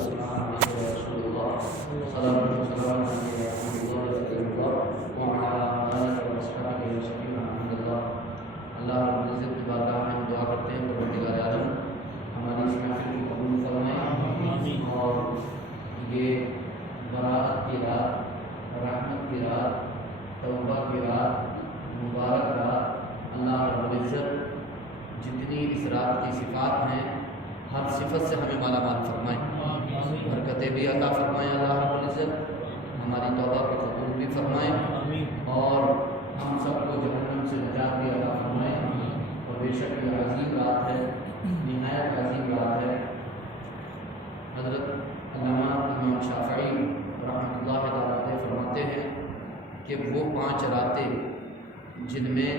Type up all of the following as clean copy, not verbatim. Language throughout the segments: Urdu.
والسلام على رسول الله صلى الله عليه وسلم وعلى آله وصحبه وسلم الحمد لله. اللہ رب العزت کی بارگاہ میں ہم دعا کرتے ہیں پروردگار عالم ہماری اس محفل کو قبول فرمائے اور یہ براءت کی رات، رحمت کی رات، توبہ کی رات، مبارک رات، اللہ رب العزت جتنی اس رات کی صفات ہیں ہر صفت سے ہمیں مالا مال فرمائیں، برکتیں بھی عطا فرمائیں اللہ رب العزت، ہماری توبہ کو قبول بھی فرمائیں اور ہم سب کو جہنم سے نجات بھی عطا فرمائیں. اور بے شک یہ عظیم رات ہے، نہایت عظیم رات ہے. حضرت علامہ امام شافعی رحمۃ اللہ تعالیٰ علیہ فرماتے ہیں کہ وہ 5 راتیں جن میں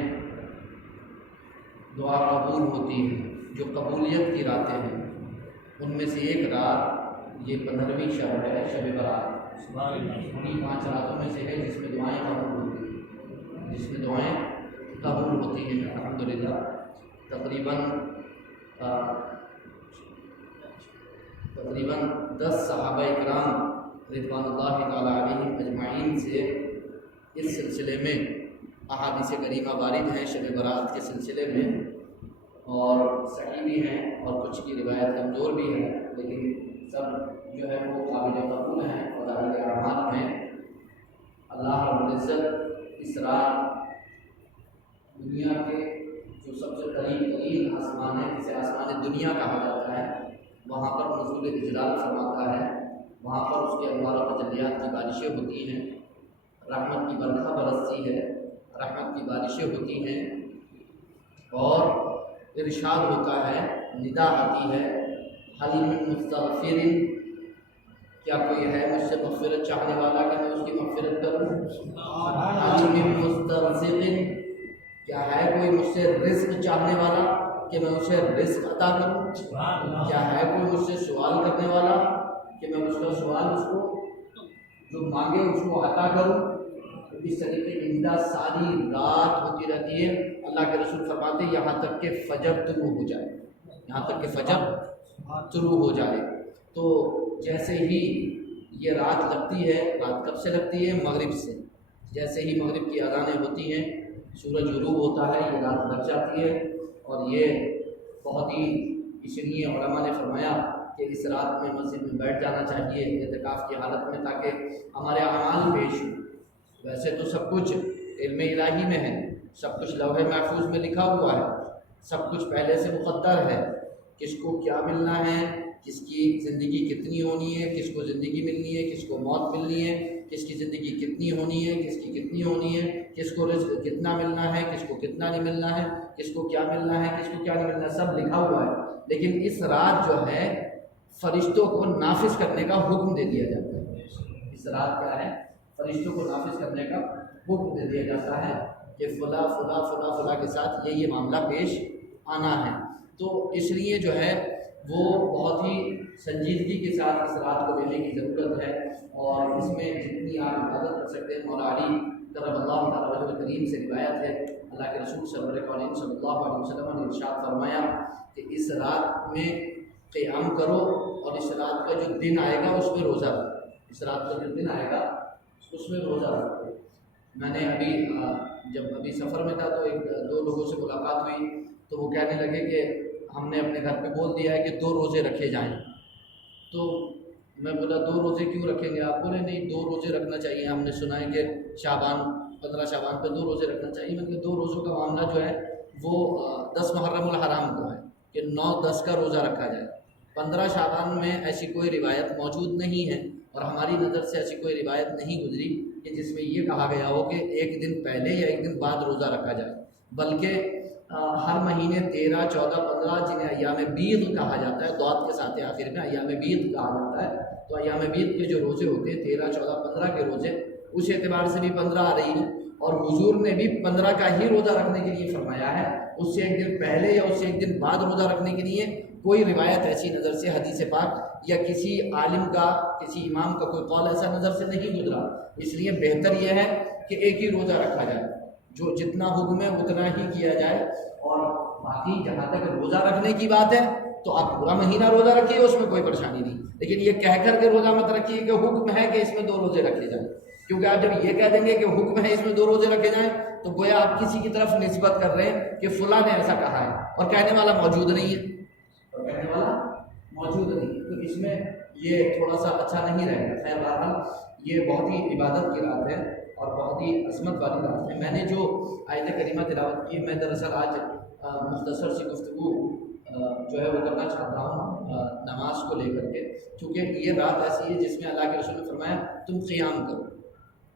دعا قبول ہوتی ہے، جو قبولیت کی راتیں ہیں، ان میں سے ایک رات یہ 15ویں شب ہے، شب برات. انہیں 5 راتوں میں سے ہے جس میں دعائیں قبول ہوتی ہیں، جس میں دعائیں قبول ہوتی ہیں الحمدللہ. تقریباً 10 صحابہ کرام رضوان اللہ تعالیٰ علیہم اجمعین سے اس سلسلے میں احادیث کریمہ وارد ہیں شب برات کے سلسلے میں، اور صحیح بھی ہیں اور کچھ کی روایت کمزور بھی ہے، لیکن سب جو ہے وہ قابل قبول ہیں. فضائل اعمال میں اللہ رب العزت اس رات دنیا کے جو سب سے قریب ترین آسمان ہے، جسے آسمان دنیا کہا جاتا ہے، وہاں پر نزول اجلال فرماتا ہے. وہاں پر اس کے انوار و تجلیات کی بارشیں ہوتی ہیں، رحمت کی برکھا برستی ہے، رحمت کی بارشیں ہوتی ہیں اور ارشاد ہوتا ہے، ندا آتی ہے، حل من مستغفر، کیا کوئی ہے مجھ سے مغفرت چاہنے والا کہ میں اس کی مغفرت کروں؟ حل من مسترزق، کیا ہے کوئی مجھ سے رزق چاہنے والا کہ میں اسے رزق عطا کروں؟ کیا ہے کوئی مجھ سے سوال کرنے والا کہ میں اس کا سوال اس کو جو مانگے اس کو عطا کروں؟ اس طریقے کی ندا ساری رات ہوتی رہتی ہے. اللہ کے رسول فرماتے ہیں یہاں تک کہ فجر طلوع ہو جائے، یہاں تک کہ فجر طلوع ہو جائے. تو جیسے ہی یہ رات لگتی ہے، رات کب سے لگتی ہے؟ مغرب سے. جیسے ہی مغرب کی اذانیں ہوتی ہیں، سورج غروب ہوتا ہے، یہ رات لگ جاتی ہے. اور یہ بہت ہی اس لیے علماء نے فرمایا کہ اس رات میں مسجد میں بیٹھ جانا چاہیے اعتکاف کی حالت میں، تاکہ ہمارے اعمال پیش ہوں. ویسے تو سب کچھ علم الہی میں ہے، سب کچھ لوح محفوظ میں لکھا ہوا ہے، سب کچھ پہلے سے مقدر ہے، کس کو کیا ملنا ہے، کس کی زندگی کتنی ہونی ہے، کس کو زندگی ملنی ہے، کس کو موت ملنی ہے، کس کی زندگی کتنی ہونی ہے، کس کی کتنی ہونی ہے، کس کو رزق کتنا ملنا ہے، کس کو کتنا نہیں ملنا ہے، کس کو کیا ملنا ہے، کس کو کیا نہیں ملنا ہے، سب لکھا ہوا ہے. لیکن اس رات جو ہے فرشتوں کو نافذ کرنے کا حکم دے دیا جاتا ہے. اس رات کیا ہے؟ فرشتوں کو نافذ کرنے کا حکم دے دیا جاتا ہے کہ فلاں فلاں فلاں فلاں کے ساتھ یہ معاملہ پیش آنا ہے. تو اس لیے جو ہے وہ بہت ہی سنجیدگی کے ساتھ اس رات کو لینے کی ضرورت ہے، اور اس میں جتنی آپ عبادت کر سکتے ہیں. مولا علی کرم اللہ تعالیٰ وجہ کریم سے روایت ہے، اللہ کے رسول صلی اللہ علیہ وسلم نے ارشاد فرمایا کہ اس رات میں قیام کرو اور اس رات کا جو دن آئے گا اس میں روزہ رکھو. اس رات کا جو دن آئے گا اس میں روزہ رکھو. میں نے جب ابھی سفر میں تھا تو 2 لوگوں سے ملاقات ہوئی، تو وہ کہنے لگے کہ ہم نے اپنے گھر پہ بول دیا ہے کہ 2 روزے رکھے جائیں. تو میں بولا 2 روزے کیوں رکھیں گے آپ؟ بولے نہیں 2 روزے رکھنا چاہیے، ہم نے سنا ہے کہ شعبان 15 شعبان پہ 2 روزے رکھنا چاہیے. مطلب 2 روزوں کا معاملہ جو ہے وہ 10 محرم الحرام کو ہے کہ 9-10 کا روزہ رکھا جائے. 15 شعبان میں ایسی کوئی روایت موجود نہیں ہے، اور ہماری نظر سے ایسی کوئی روایت نہیں گزری کہ جس میں یہ کہا گیا ہو کہ ایک دن پہلے یا ایک دن بعد روزہ رکھا جائے. بلکہ ہر مہینے 13, 14, 15 جنہیں ایام بیض کہا جاتا ہے، دعات کے ساتھ آخر میں ایام بیض کہا جاتا ہے. تو ایام بیض کے جو روزے ہوتے ہیں 13, 14, 15 کے روزے، اس اعتبار سے بھی 15 آ رہی ہیں، اور حضور نے بھی 15 کا ہی روزہ رکھنے کے لیے فرمایا ہے. اس سے ایک دن پہلے یا اس سے ایک دن بعد روزہ رکھنے کے لیے کوئی روایت ایسی نظر سے حدیث پاک یا کسی عالم کا، کسی امام کا کوئی قول ایسا نظر سے نہیں گزرا. اس لیے بہتر یہ ہے کہ ایک ہی روزہ رکھا جائے، جو جتنا حکم ہے اتنا ہی کیا جائے. اور باقی جہاں تک روزہ رکھنے کی بات ہے تو آپ پورا مہینہ روزہ رکھیے، اس میں کوئی پریشانی نہیں، لیکن یہ کہہ کر کے روزہ مت رکھیے کہ حکم ہے کہ اس میں 2 روزے رکھے جائیں، کیونکہ آپ جب یہ کہہ دیں گے کہ حکم ہے اس میں 2 روزے رکھے جائیں تو گویا آپ کسی کی طرف نسبت کر رہے ہیں کہ فلاں نے ایسا کہا ہے اور کہنے والا موجود نہیں ہے، تو اس میں یہ تھوڑا سا اچھا نہیں رہے گا۔ خیر بہرحال یہ بہت ہی عبادت کی رات ہے اور بہت ہی عظمت والی رات ہے۔ میں نے جو آیت کریمہ تلاوت کی، میں دراصل آج مختصر سی گفتگو جو ہے وہ کرنا چاہتا ہوں نماز کو لے کر کے، کیونکہ یہ رات ایسی ہے جس میں اللہ کے رسول نے فرمایا تم قیام کرو،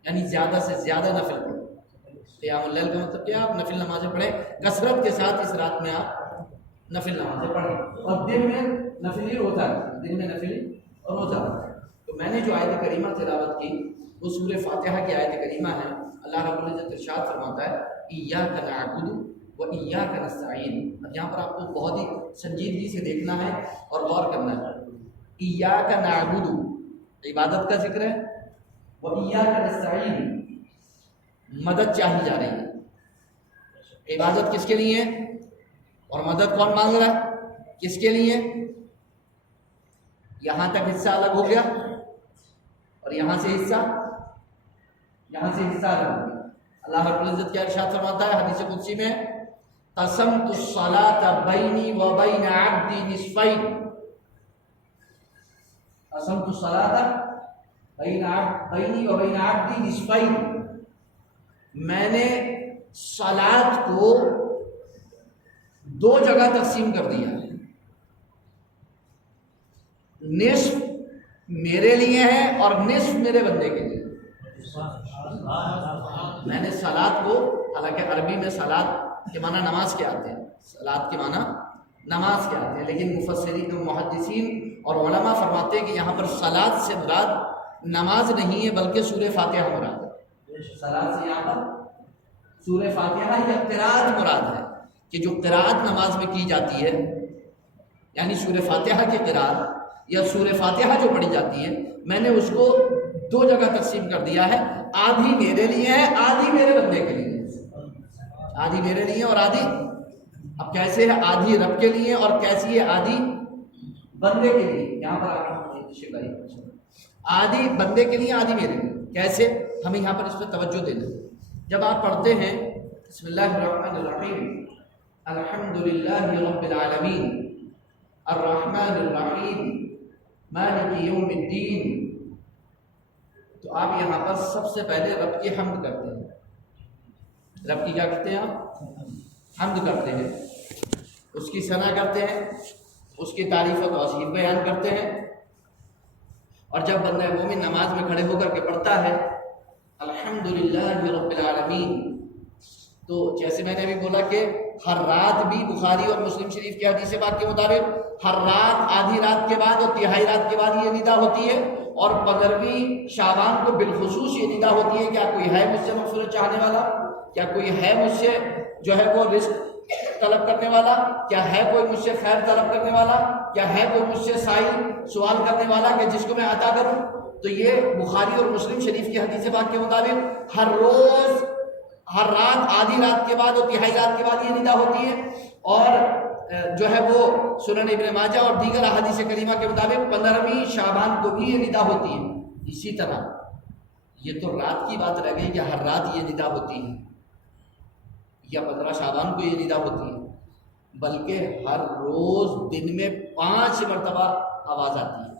یعنی زیادہ سے زیادہ نفل پڑھو۔ قیام اللیل کا مطلب کیا؟ آپ نفل نمازیں پڑھیں، کثرت کے ساتھ اس رات میں آپ نفل نمازیں پڑھیں، اور دن میں نفلی روزہ رکھیں، دن میں نفلی روزہ رکھیں۔ تو میں نے جو آیت کریمہ تلاوت کی وہ سورہ فاتحہ کی آیت کریمہ ہے۔ اللہ رب العزت ارشاد فرماتا ہے ایاک نعبد و ایاک نستعین۔ اب یہاں پر آپ کو بہت ہی سنجیدگی سے دیکھنا ہے اور غور کرنا ہے۔ ایاک نعبد عبادت کا ذکر ہے، و ایاک نستعین مدد چاہی جا رہی ہے۔ عبادت کس کے لیے ہے اور مدد کون مانگ رہا ہے؟ کس کے لیے؟ یہاں تک حصہ الگ ہو گیا اور یہاں سے حصہ الگ ہو گیا۔ اللہ رب العزت کیا ارشاد فرماتا ہے حدیث قدسی میں، قسمت الصلاۃ بینی و بین عبدی نصفین، قسمت الصلاۃ بینی و بین عبدی نصفین، میں نے صلاۃ کو 2 جگہ تقسیم کر دیا ہے، نصف میرے لیے ہے اور نصف میرے بندے کے لیے۔ میں نے صلاۃ کو، حالانکہ عربی میں صلاۃ کے معنی نماز کے آتے ہیں، صلاۃ کے معنی نماز کے آتے ہیں، لیکن مفسرین محدثین اور علماء فرماتے ہیں کہ یہاں پر صلاۃ سے مراد نماز نہیں ہے بلکہ سورہ فاتحہ مراد ہے۔ صلاۃ سے یہاں پر سورہ فاتحہ یا قرات مراد ہے، کہ جو قرات نماز میں کی جاتی ہے، یعنی سورہ فاتحہ کی قرات یا سورہ فاتحہ جو پڑھی جاتی ہے، میں نے اس کو 2 جگہ تقسیم کر دیا ہے، آدھی میرے لیے ہے، آدھی میرے بندے کے لیے، آدھی میرے لیے اور آدھی، اب کیسے ہے آدھی رب کے لیے اور کیسی ہے آدھی بندے کے لیے؟ یہاں پر آدھی بندے کے لیے آدھی میرے لیے، کیسے؟ ہمیں یہاں پر اس پہ توجہ دینا۔ جب آپ پڑھتے ہیں بسم اللہ الرحمن الرحیم الحمدللہ رب العالمین الرحمن الرحیم مالک یوم الدین، تو آپ یہاں پر سب سے پہلے رب کی حمد کرتے ہیں۔ رب کی کیا کرتے ہیں آپ؟ حمد کرتے ہیں، اس کی ثنا کرتے ہیں، اس کی تعریف و توصیف بیان کرتے ہیں۔ اور جب بندہ مومن نماز میں کھڑے ہو کر کے پڑھتا ہے الحمدللہ رب العالمین، تو جیسے میں نے ابھی بولا کہ ہر رات بھی بخاری اور مسلم شریف کی حدیث پاک کے مطابق ہر رات آدھی رات کے بعد اور تہائی رات کے بعد یہ ندا ہوتی ہے، اور 15ویں شعبان کو بالخصوص یہ ندا ہوتی ہے، کیا کوئی ہے مجھ سے مغفرت چاہنے والا؟ کیا کوئی ہے مجھ سے جو ہے وہ رزق طلب کرنے والا؟ کیا ہے کوئی مجھ سے خیر طلب کرنے والا؟ کیا ہے کوئی مجھ سے سائل سوال کرنے والا کہ جس کو میں عطا کروں؟ تو یہ بخاری اور مسلم شریف کی حدیث پاک کے مطابق ہر روز ہر رات آدھی رات کے بعد اور تہائی رات کے بعد یہ ندا ہوتی ہے، اور جو ہے وہ سنن ابن ماجہ اور دیگر احادیث کریمہ کے مطابق 15ویں شعبان کو بھی یہ ندا ہوتی ہے۔ اسی طرح یہ تو رات کی بات رہ گئی کہ ہر رات یہ ندا ہوتی ہے یا 15 شعبان کو یہ ندا ہوتی ہے، بلکہ ہر روز دن میں 5 مرتبہ آواز آتی ہے۔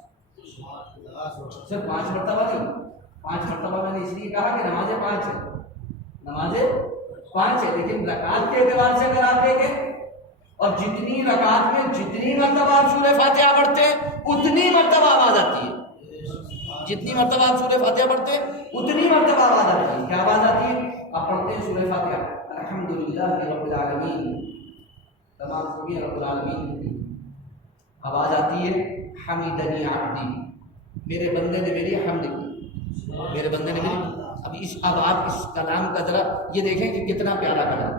صرف 5 مرتبہ نہیں، 5 مرتبہ میں نے اس لیے کہا کہ نمازیں 5 ہیں، نمازیں 5 ہیں، لیکن رکعت کے اعتبار سے اگر آپ دیکھیں اور جتنی رکعت میں جتنی مرتبہ آپ سورہ فاتحہ پڑھتے ہیں اتنی مرتبہ آواز آتی ہے، جتنی مرتبہ آپ سورہ فاتحہ پڑھتے ہیں اتنی مرتبہ آواز آتی ہے۔ کیا آواز آتی ہے؟ آپ پڑھتے ہیں سورہ فاتحہ الحمدللہ رب العالمین، تمام خوبیاں رب العالمین کی، آواز آتی ہے حمیدنی عبدی، میرے بندے نے میری حمد کی، میرے بندے نے میری۔ اب آپ اس کلام کا ذرا یہ دیکھیں کہ کتنا پیارا کلام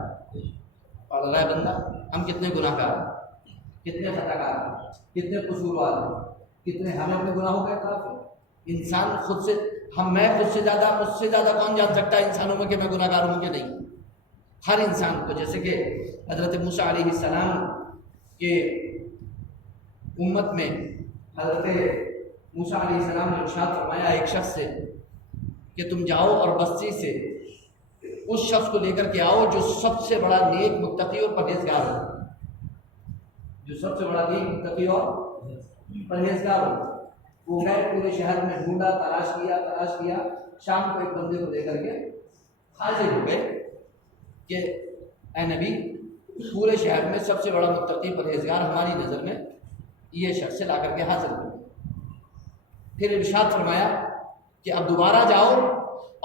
پڑھ رہا ہے بندہ۔ ہم کتنے گناہ گار ہیں، کتنے خطا کار ہیں، کتنے قصوروار ہیں، کتنے ہمیں اپنے گناہوں کا اعتراف ہے۔ انسان خود سے، میں خود سے زیادہ، مجھ سے زیادہ کون جان سکتا ہے انسانوں میں کہ میں گناہ گار ہوں کہ نہیں؟ ہر انسان کو، جیسے کہ حضرت موسیٰ علیہ السلام کے امت میں حضرت موسیٰ علیہ السلام نے ارشاد فرمایا ایک شخص سے کہ تم جاؤ اور بستی سے اس شخص کو لے کر کے آؤ جو سب سے بڑا نیک متقی اور پرہیزگار ہو، جو سب سے بڑا نیک متقی اور پرہیزگار ہو۔ وہ گئے، پورے شہر میں ڈھونڈا، تلاش کیا، شام کو ایک بندے کو دے کر کے حاضر ہو گئے کہ اے نبی، پورے شہر میں سب سے بڑا متقی پرہیزگار ہماری نظر میں یہ شخص لا کر کے حاضر ہو۔ پھر ارشاد فرمایا کہ اب دوبارہ جاؤ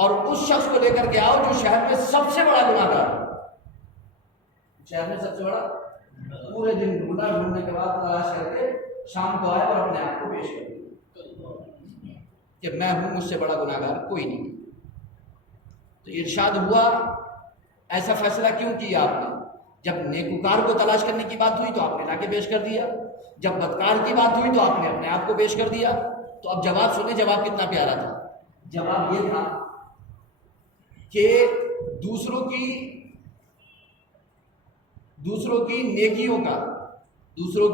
اور اس شخص کو لے کر کے آؤ جو شہر میں سب سے بڑا گناہگار ہے، شہر میں سب سے بڑا۔ پورے دن ڈھونڈنے کے بعد تلاش کر کے شام کو آئے اور اپنے آپ کو پیش کر دیا کہ میں ہوں، مجھ سے بڑا گناہگار کوئی نہیں۔ تو ارشاد ہوا ایسا فیصلہ کیوں کیا آپ نے؟ جب نیکوکار کو تلاش کرنے کی بات ہوئی تو آپ نے لا کے پیش کر دیا، جب بدکار کی بات ہوئی تو آپ نے اپنے آپ کو پیش کر دیا۔ تو اب جواب سنیں، جواب کتنا پیارا تھا۔ جواب یہ تھا کہ دوسروں کی نیکیوں کا، دوسروں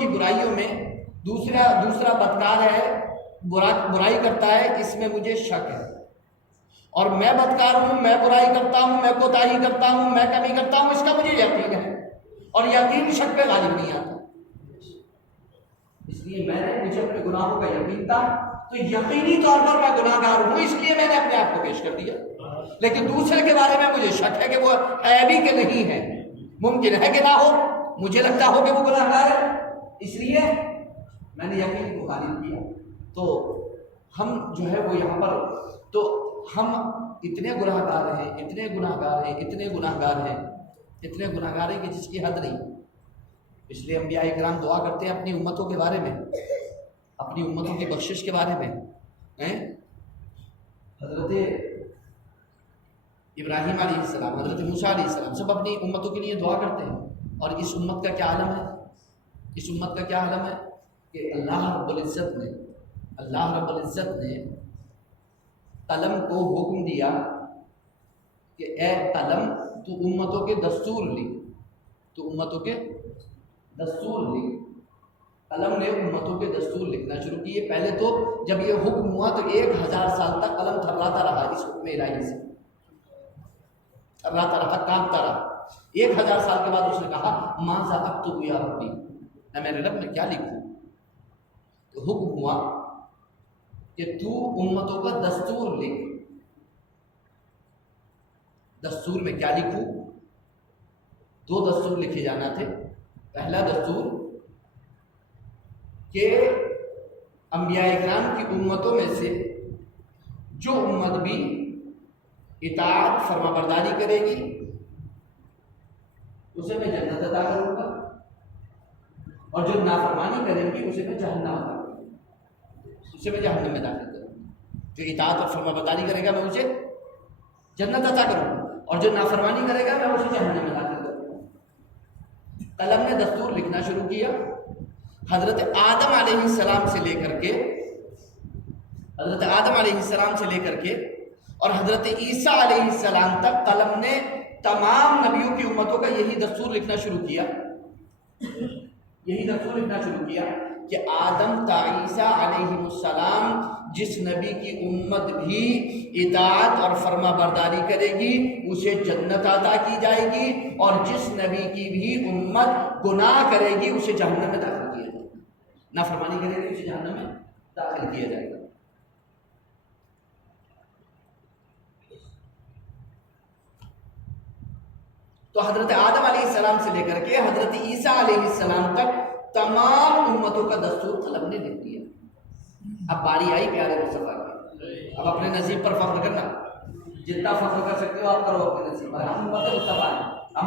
کی برائیوں میں دوسرا بدکار ہے، برائی کرتا ہے، اس میں مجھے شک ہے، اور میں بدکار ہوں، میں برائی کرتا ہوں، میں کوتاہی کرتا ہوں، میں کمی کرتا ہوں، اس کا مجھے یقین ہے، اور یقین شک پہ غالب نہیں آتا۔ اس لیے مجھے اپنے گناہوں کا یقین تھا، تو یقینی طور پر میں گناہ گار ہوں، اس لیے میں نے اپنے آپ کو پیش کر دیا۔ لیکن دوسرے کے بارے میں مجھے شک ہے کہ وہ ہے بھی کہ نہیں ہے، ممکن ہے کہ نہ ہو، مجھے لگتا ہو کہ وہ گناہ گار ہے، اس لیے میں نے یقین کو غالب کیا۔ تو ہم جو ہے وہ یہاں پر، تو ہم اتنے گناہ گار ہیں کہ جس کی حد نہیں۔ اس لیے انبیاء اکرام دعا کرتے ہیں اپنی امتوں کے بارے میں، اپنی امتوں کی بخشش کے بارے میں۔ حضرت ابراہیم علیہ السلام، حضرت موسیٰ علیہ السلام سب اپنی امتوں کے لیے دعا کرتے ہیں۔ اور اس امت کا کیا عالم ہے، کہ اللہ رب العزت نے قلم کو حکم دیا کہ اے قلم، تو امتوں کے دستور لکھ۔ قلم نے امتوں کے دستور لکھنا شروع کیے۔ پہلے تو جب یہ حکم ہوا تو 1000 سال تک قلم تھراتا رہا، اس حکم الہی سے تھراتا رہا، کانپتا رہا۔ 1000 سال کے بعد اس نے کہا ماذا اکتب یا ربی، اے میرے رب میں کیا لکھوں؟ تو حکم ہوا کہ تو امتوں کا دستور لکھ۔ دستور میں کیا لکھوں؟ 2 دستور لکھے جانا تھے۔ پہلا دستور کہ انبیاء اکرام کی امتوں میں سے جو امت بھی اطاعت فرما برداری کرے گی اسے میں جنت عطا کروں گا، اور جو نافرمانی کرے گی اسے میں جہنم عطا کروں گا، اسے میں جہنم میں داخل کروں گا۔ جو اطاعت اور فرما برداری کرے گا میں اسے جنت عطا کروں گا، اور جو نافرمانی کرے گا میں اسے جہنم میں داخل کروں گا۔ قلم نے دستور لکھنا شروع کیا۔ حضرت آدم علیہ السلام سے لے کر کے اور حضرت عیسیٰ علیہ السلام تک قلم نے تمام نبیوں کی امتوں کا یہی دستور لکھنا شروع کیا کہ آدم تا عیسیٰ علیہ السلام جس نبی کی امت بھی اطاعت اور فرما برداری کرے گی اسے جنت عطا کی جائے گی، اور جس نبی کی بھی امت گناہ کرے گی اسے جہنم میں داخل کیا جائے گا، نافرمانی کرے گی اسے جہنم میں داخل کیا جائے گا۔ تو حضرت آدم علیہ السلام سے لے کر کے حضرت عیسیٰ علیہ السلام تک تمام امتوں کا دستور قلم نے لکھ دیا۔ اب باری آئی پیارے مصطفیٰ کی، اب اپنے نصیب پر فخر کرنا، جتنا فخر کر سکتے ہو آپ کرو اپنے نصیب پر۔ ہم امت مصطفیٰ ہیں، ہم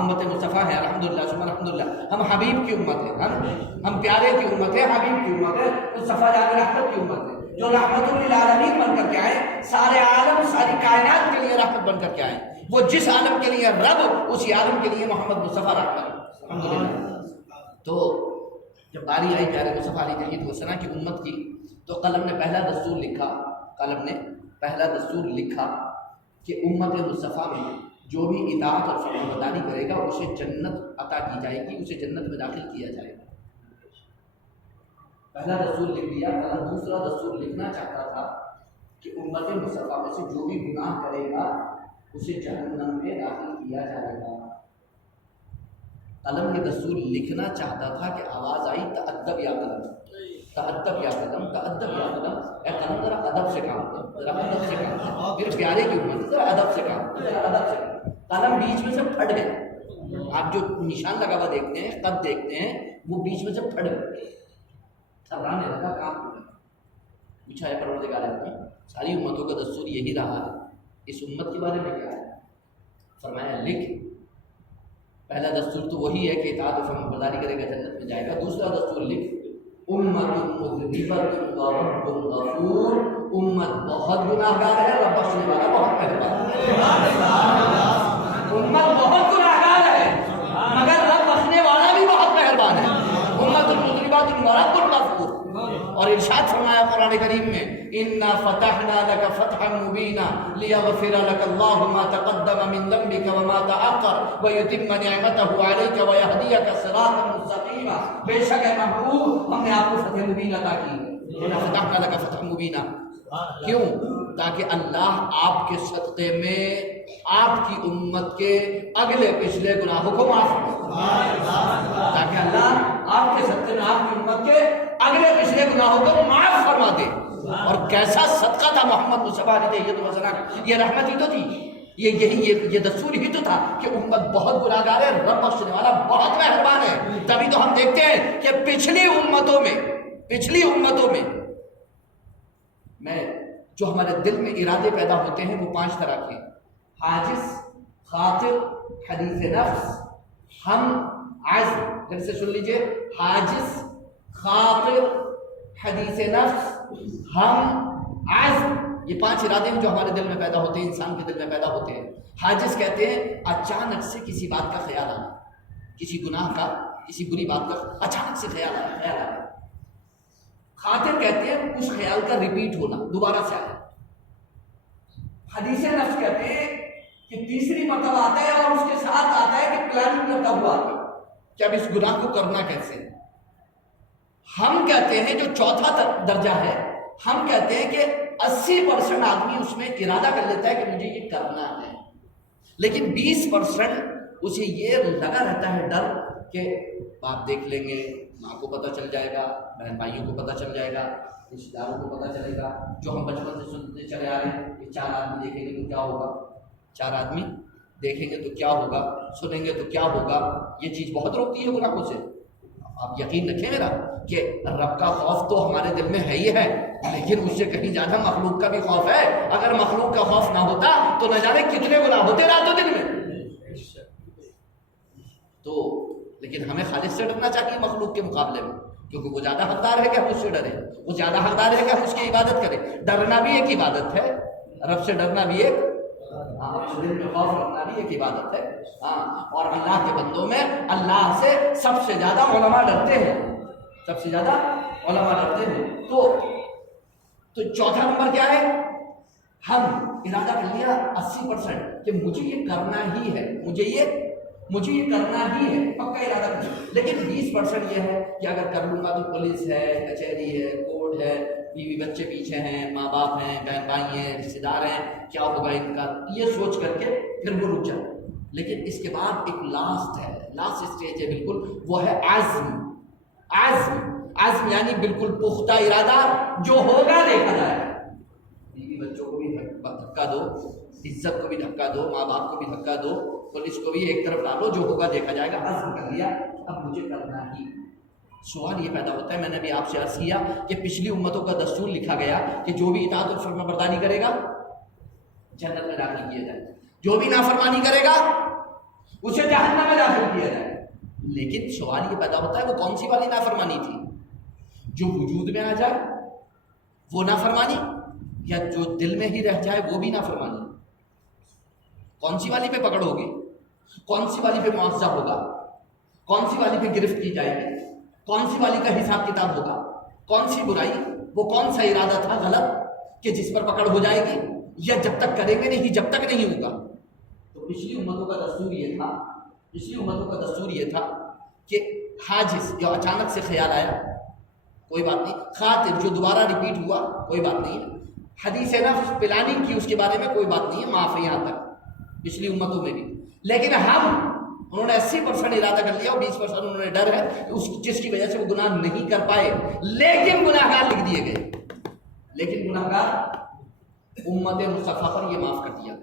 امت مصطفیٰ ہیں، الحمدللہ ثم الحمدللہ۔ ہم حبیب کی امت ہے، ہم پیارے کی امت ہے، حبیب کی امت ہے، مصطفیٰ جان رحمت کی امت ہے، جو رحمت للعالمین بن کر کے آئے، سارے عالم ساری کائنات کے لیے رحمت بن کر کے آئے۔ وہ جس عالم کے لیے رب، اسی عالم کے لیے محمد مصطفیٰ رحمت، الحمدللہ۔ تو جب باری آئی پیارے مصطفیٰ علیہ السلام کی امت کی، تو قلم نے پہلا دستور لکھا کہ امت مصطفیٰ میں جو بھی اطاعت اور فرمانبرداری کرے گا اسے جنت عطا کی جائے گی، اسے جنت میں داخل کیا جائے گا۔ پہلا دستور لکھ دیا، دوسرا دستور لکھنا چاہتا تھا کہ امت مصطفیٰ میں سے جو بھی گناہ کرے گا اسے جہنم میں داخل کیا جائے گا۔ قلم یہ دستور لکھنا چاہتا تھا کہ آواز آئی تأدب یا قلم، تأدب یا قلم، تأدب یا قلم، اے قلم ذرا ادب سے کام کر، ذرا ادب سے کام کر، میرے پیارے کی امت ذرا ادب سے کام کر، ذرا ادب سے کام۔ قلم بیچ میں سے پھٹ گیا، آپ جو نشان لگا ہوا دیکھتے ہیں، قد دیکھتے ہیں، وہ بیچ میں سے پھٹ گیا، گھبرانے لگا، کام ہو گیا۔ پوچھا ہے پروردگار عالم، ساری امتوں کا دستور یہی رہا ہے، اس امت کے بارے میں کیا ہے؟ فرمایا لکھ، پہلا دستور تو وہی ہے کہ اطاعت و فرمانبرداری کرے گا جنت میں جائے گا، دوسرا دستور لکھ امت مذنبۃ و رب غفور، امت بہت گناہ گار ہے، رب بخشنے والا بہت مہربان ہے۔ امت بہت گناہ گار ہے مگر رب بخشنے والا بھی بہت مہربان ہے۔ امت مذنبۃ و رب غفور، اور ارشاد فرمایا قرآن کریم میں اِنَّا فَتَحْنَا لَكَ فَتْحًا مُبِينًا لِيَغْفِرَ لَكَ اللَّهُ مَا تَقَدَّمَ مِن ذَنبِكَ وَمَا تَأَخَّرَ وَيُتِمَّ نِعْمَتَهُ عَلَيْكَ وَيَهْدِيَكَ صِرَاطًا مُسْتَقِيمًا۔ بے شک اے محبوب ہم نے آپ کو فتح مبین عطا کی، اِنَّا فَتَحْنَا لَكَ فَتْحًا مُبِينًا، کیوں؟ تاکہ اللہ آپ کے صدقے میں آپ کی امت کے اگلے پچھلے گناہوں کو معاف کرے، تاکہ اللہ آپ کے صدقے میں آپ کی امت کے اگلے پچھلے گناہوں کو معاف فرما دے۔ اور کیسا صدقہ تھا محمد مصطفیٰ علیہ السلام، یہ رحمت ہی تو تھی، یہ دستور ہی تو تھا کہ امت بہت گناہ گار ہے، رب بخشنے والا بہت مہربان ہے۔ تبھی تو ہم دیکھتے ہیں کہ پچھلی امتوں میں جو ہمارے دل میں ارادے پیدا ہوتے ہیں وہ 5 طرح کے، حاجز، خاطر، حدیث نفس، ہم، عزم۔ پھر سے سن لیجئے، حاجز، خاطر، حدیث نفس، ہم، عزم، یہ 5 ارادے ہیں جو ہمارے دل میں پیدا ہوتے ہیں، انسان کے دل میں پیدا ہوتے ہیں۔ حاجز کہتے ہیں اچانک سے کسی بات کا خیال آنا، کسی گناہ کا، کسی بری بات کا اچانک سے خیال آنا۔ خاطر کہتے ہیں اس خیال کا ریپیٹ ہونا، دوبارہ سے آنا۔ حدیث نفس کہتے ہیں کہ تیسری مرتبہ آتا ہے اور اس کے ساتھ آتا ہے کہ پلاننگ کرتا ہوا آتا ہے کہ اب اس گناہ کو کرنا کیسے۔ ہم کہتے ہیں جو چوتھا درجہ ہے، ہم کہتے ہیں کہ 80% آدمی اس میں ارادہ کر لیتا ہے کہ مجھے یہ کرنا ہے، لیکن 20% اسے یہ لگا رہتا ہے ڈر کہ باپ دیکھ لیں گے، ماں کو پتہ چل جائے گا، بہن بھائیوں کو پتہ چل جائے گا، رشتہ داروں کو پتہ چلے گا، جو ہم بچپن سے سنتے چلے آ رہے ہیں کہ 4 آدمی دیکھیں گے تو کیا ہوگا، 4 آدمی دیکھیں گے تو کیا ہوگا، سنیں گے تو کیا ہوگا۔ یہ چیز بہت روکتی ہے گناہوں سے۔ آپ یقین رکھیں میرا کہ رب کا خوف تو ہمارے دل میں ہے ہی ہے، لیکن اس سے کہیں زیادہ مخلوق کا بھی خوف ہے۔ اگر مخلوق کا خوف نہ ہوتا تو نہ جانے کتنے گناہ ہوتے راتوں دن میں۔ تو لیکن ہمیں خالق سے ڈرنا چاہیے مخلوق کے مقابلے میں، کیونکہ وہ زیادہ حقدار ہے کہ ہم اس سے ڈریں، وہ زیادہ حقدار ہے کہ ہم اس کی عبادت کریں۔ ڈرنا بھی ایک عبادت ہے، رب سے ڈرنا بھی ایک، دل میں خوف رکھنا بھی ایک عبادت ہے۔ اور اللہ کے بندوں میں اللہ سے سب سے زیادہ علماء ڈرتے ہیں، سب سے زیادہ علماء ڈرتے ہیں۔ تو چوتھا نمبر کیا ہے؟ ہم ارادہ کر لیا 80% کہ مجھے یہ کرنا ہی ہے، مجھے یہ کرنا ہی ہے، پکا ارادہ کر لیا۔ لیکن 20% یہ ہے کہ اگر کر لوں گا تو پولیس ہے، کچہری ہے، کورٹ ہے، بیوی بچے پیچھے ہیں، ماں باپ ہیں، بہن بھائی ہیں، رشتے دار ہیں، کیا ہوگا ان کا، یہ سوچ کر کے پھر وہ رک جائے۔ لیکن اس کے بعد ایک لاسٹ اسٹیج ہے بالکل، وہ ہے عزم یعنی بالکل پختہ ارادہ، جو ہوگا دیکھا جائے گا۔ بیوی بچوں کو بھی دھکا دو، عزت کو بھی دھکا دو، ماں باپ کو بھی دھکا دو، پولیس کو بھی ایک طرف ڈالو، جو ہوگا دیکھا جائے گا۔ عزم کر لیا اب مجھے کرنا ہی۔ سوال یہ پیدا ہوتا ہے، میں نے بھی آپ سے عرض کیا کہ پچھلی امتوں کا دستور لکھا گیا کہ جو بھی اطاعت اور فرمانبرداری کرے گا جنت میں داخل کیا جائے، جو بھی نافرمانی کرے گا اسے جہنم میں داخل کیا جائے۔ لیکن سوال یہ پیدا ہوتا ہے وہ کون سی والی نافرمانی تھی؟ جو وجود میں آ جائے وہ نافرمانی، یا جو دل میں ہی رہ جائے وہ بھی نافرمانی؟ کون سی والی پہ پکڑ ہوگی؟ کون سی والی پہ معاوضہ ہوگا؟ کون سی والی پہ گرفت کی جائے گی؟ کون سی والی کا حساب کتاب ہوگا؟ کون سی برائی، وہ کون سا ارادہ تھا غلط کہ جس پر پکڑ ہو جائے گی؟ یا جب تک کریں گے نہیں، جب تک نہیں ہوگا؟ تو پچھلی امتوں کا دستور یہ تھا کہ حاجز یا اچانک سے خیال آیا کوئی بات نہیں، خاطر جو دوبارہ ریپیٹ ہوا کوئی بات نہیں ہے، حدیث نفس پلاننگ کی اس کے بارے میں کوئی بات نہیں ہے، معاف ہے یہاں تک پچھلی امتوں میں بھی. لیکن انہوں نے 80% ارادہ کر لیا اور 20% انہوں نے ڈر ہے جس کی وجہ سے وہ گناہ نہیں کر پائے، لیکن گناہگار لکھ دیے گئے. لیکن گناہگار امت مصطفیٰ پر یہ معاف کر دیا،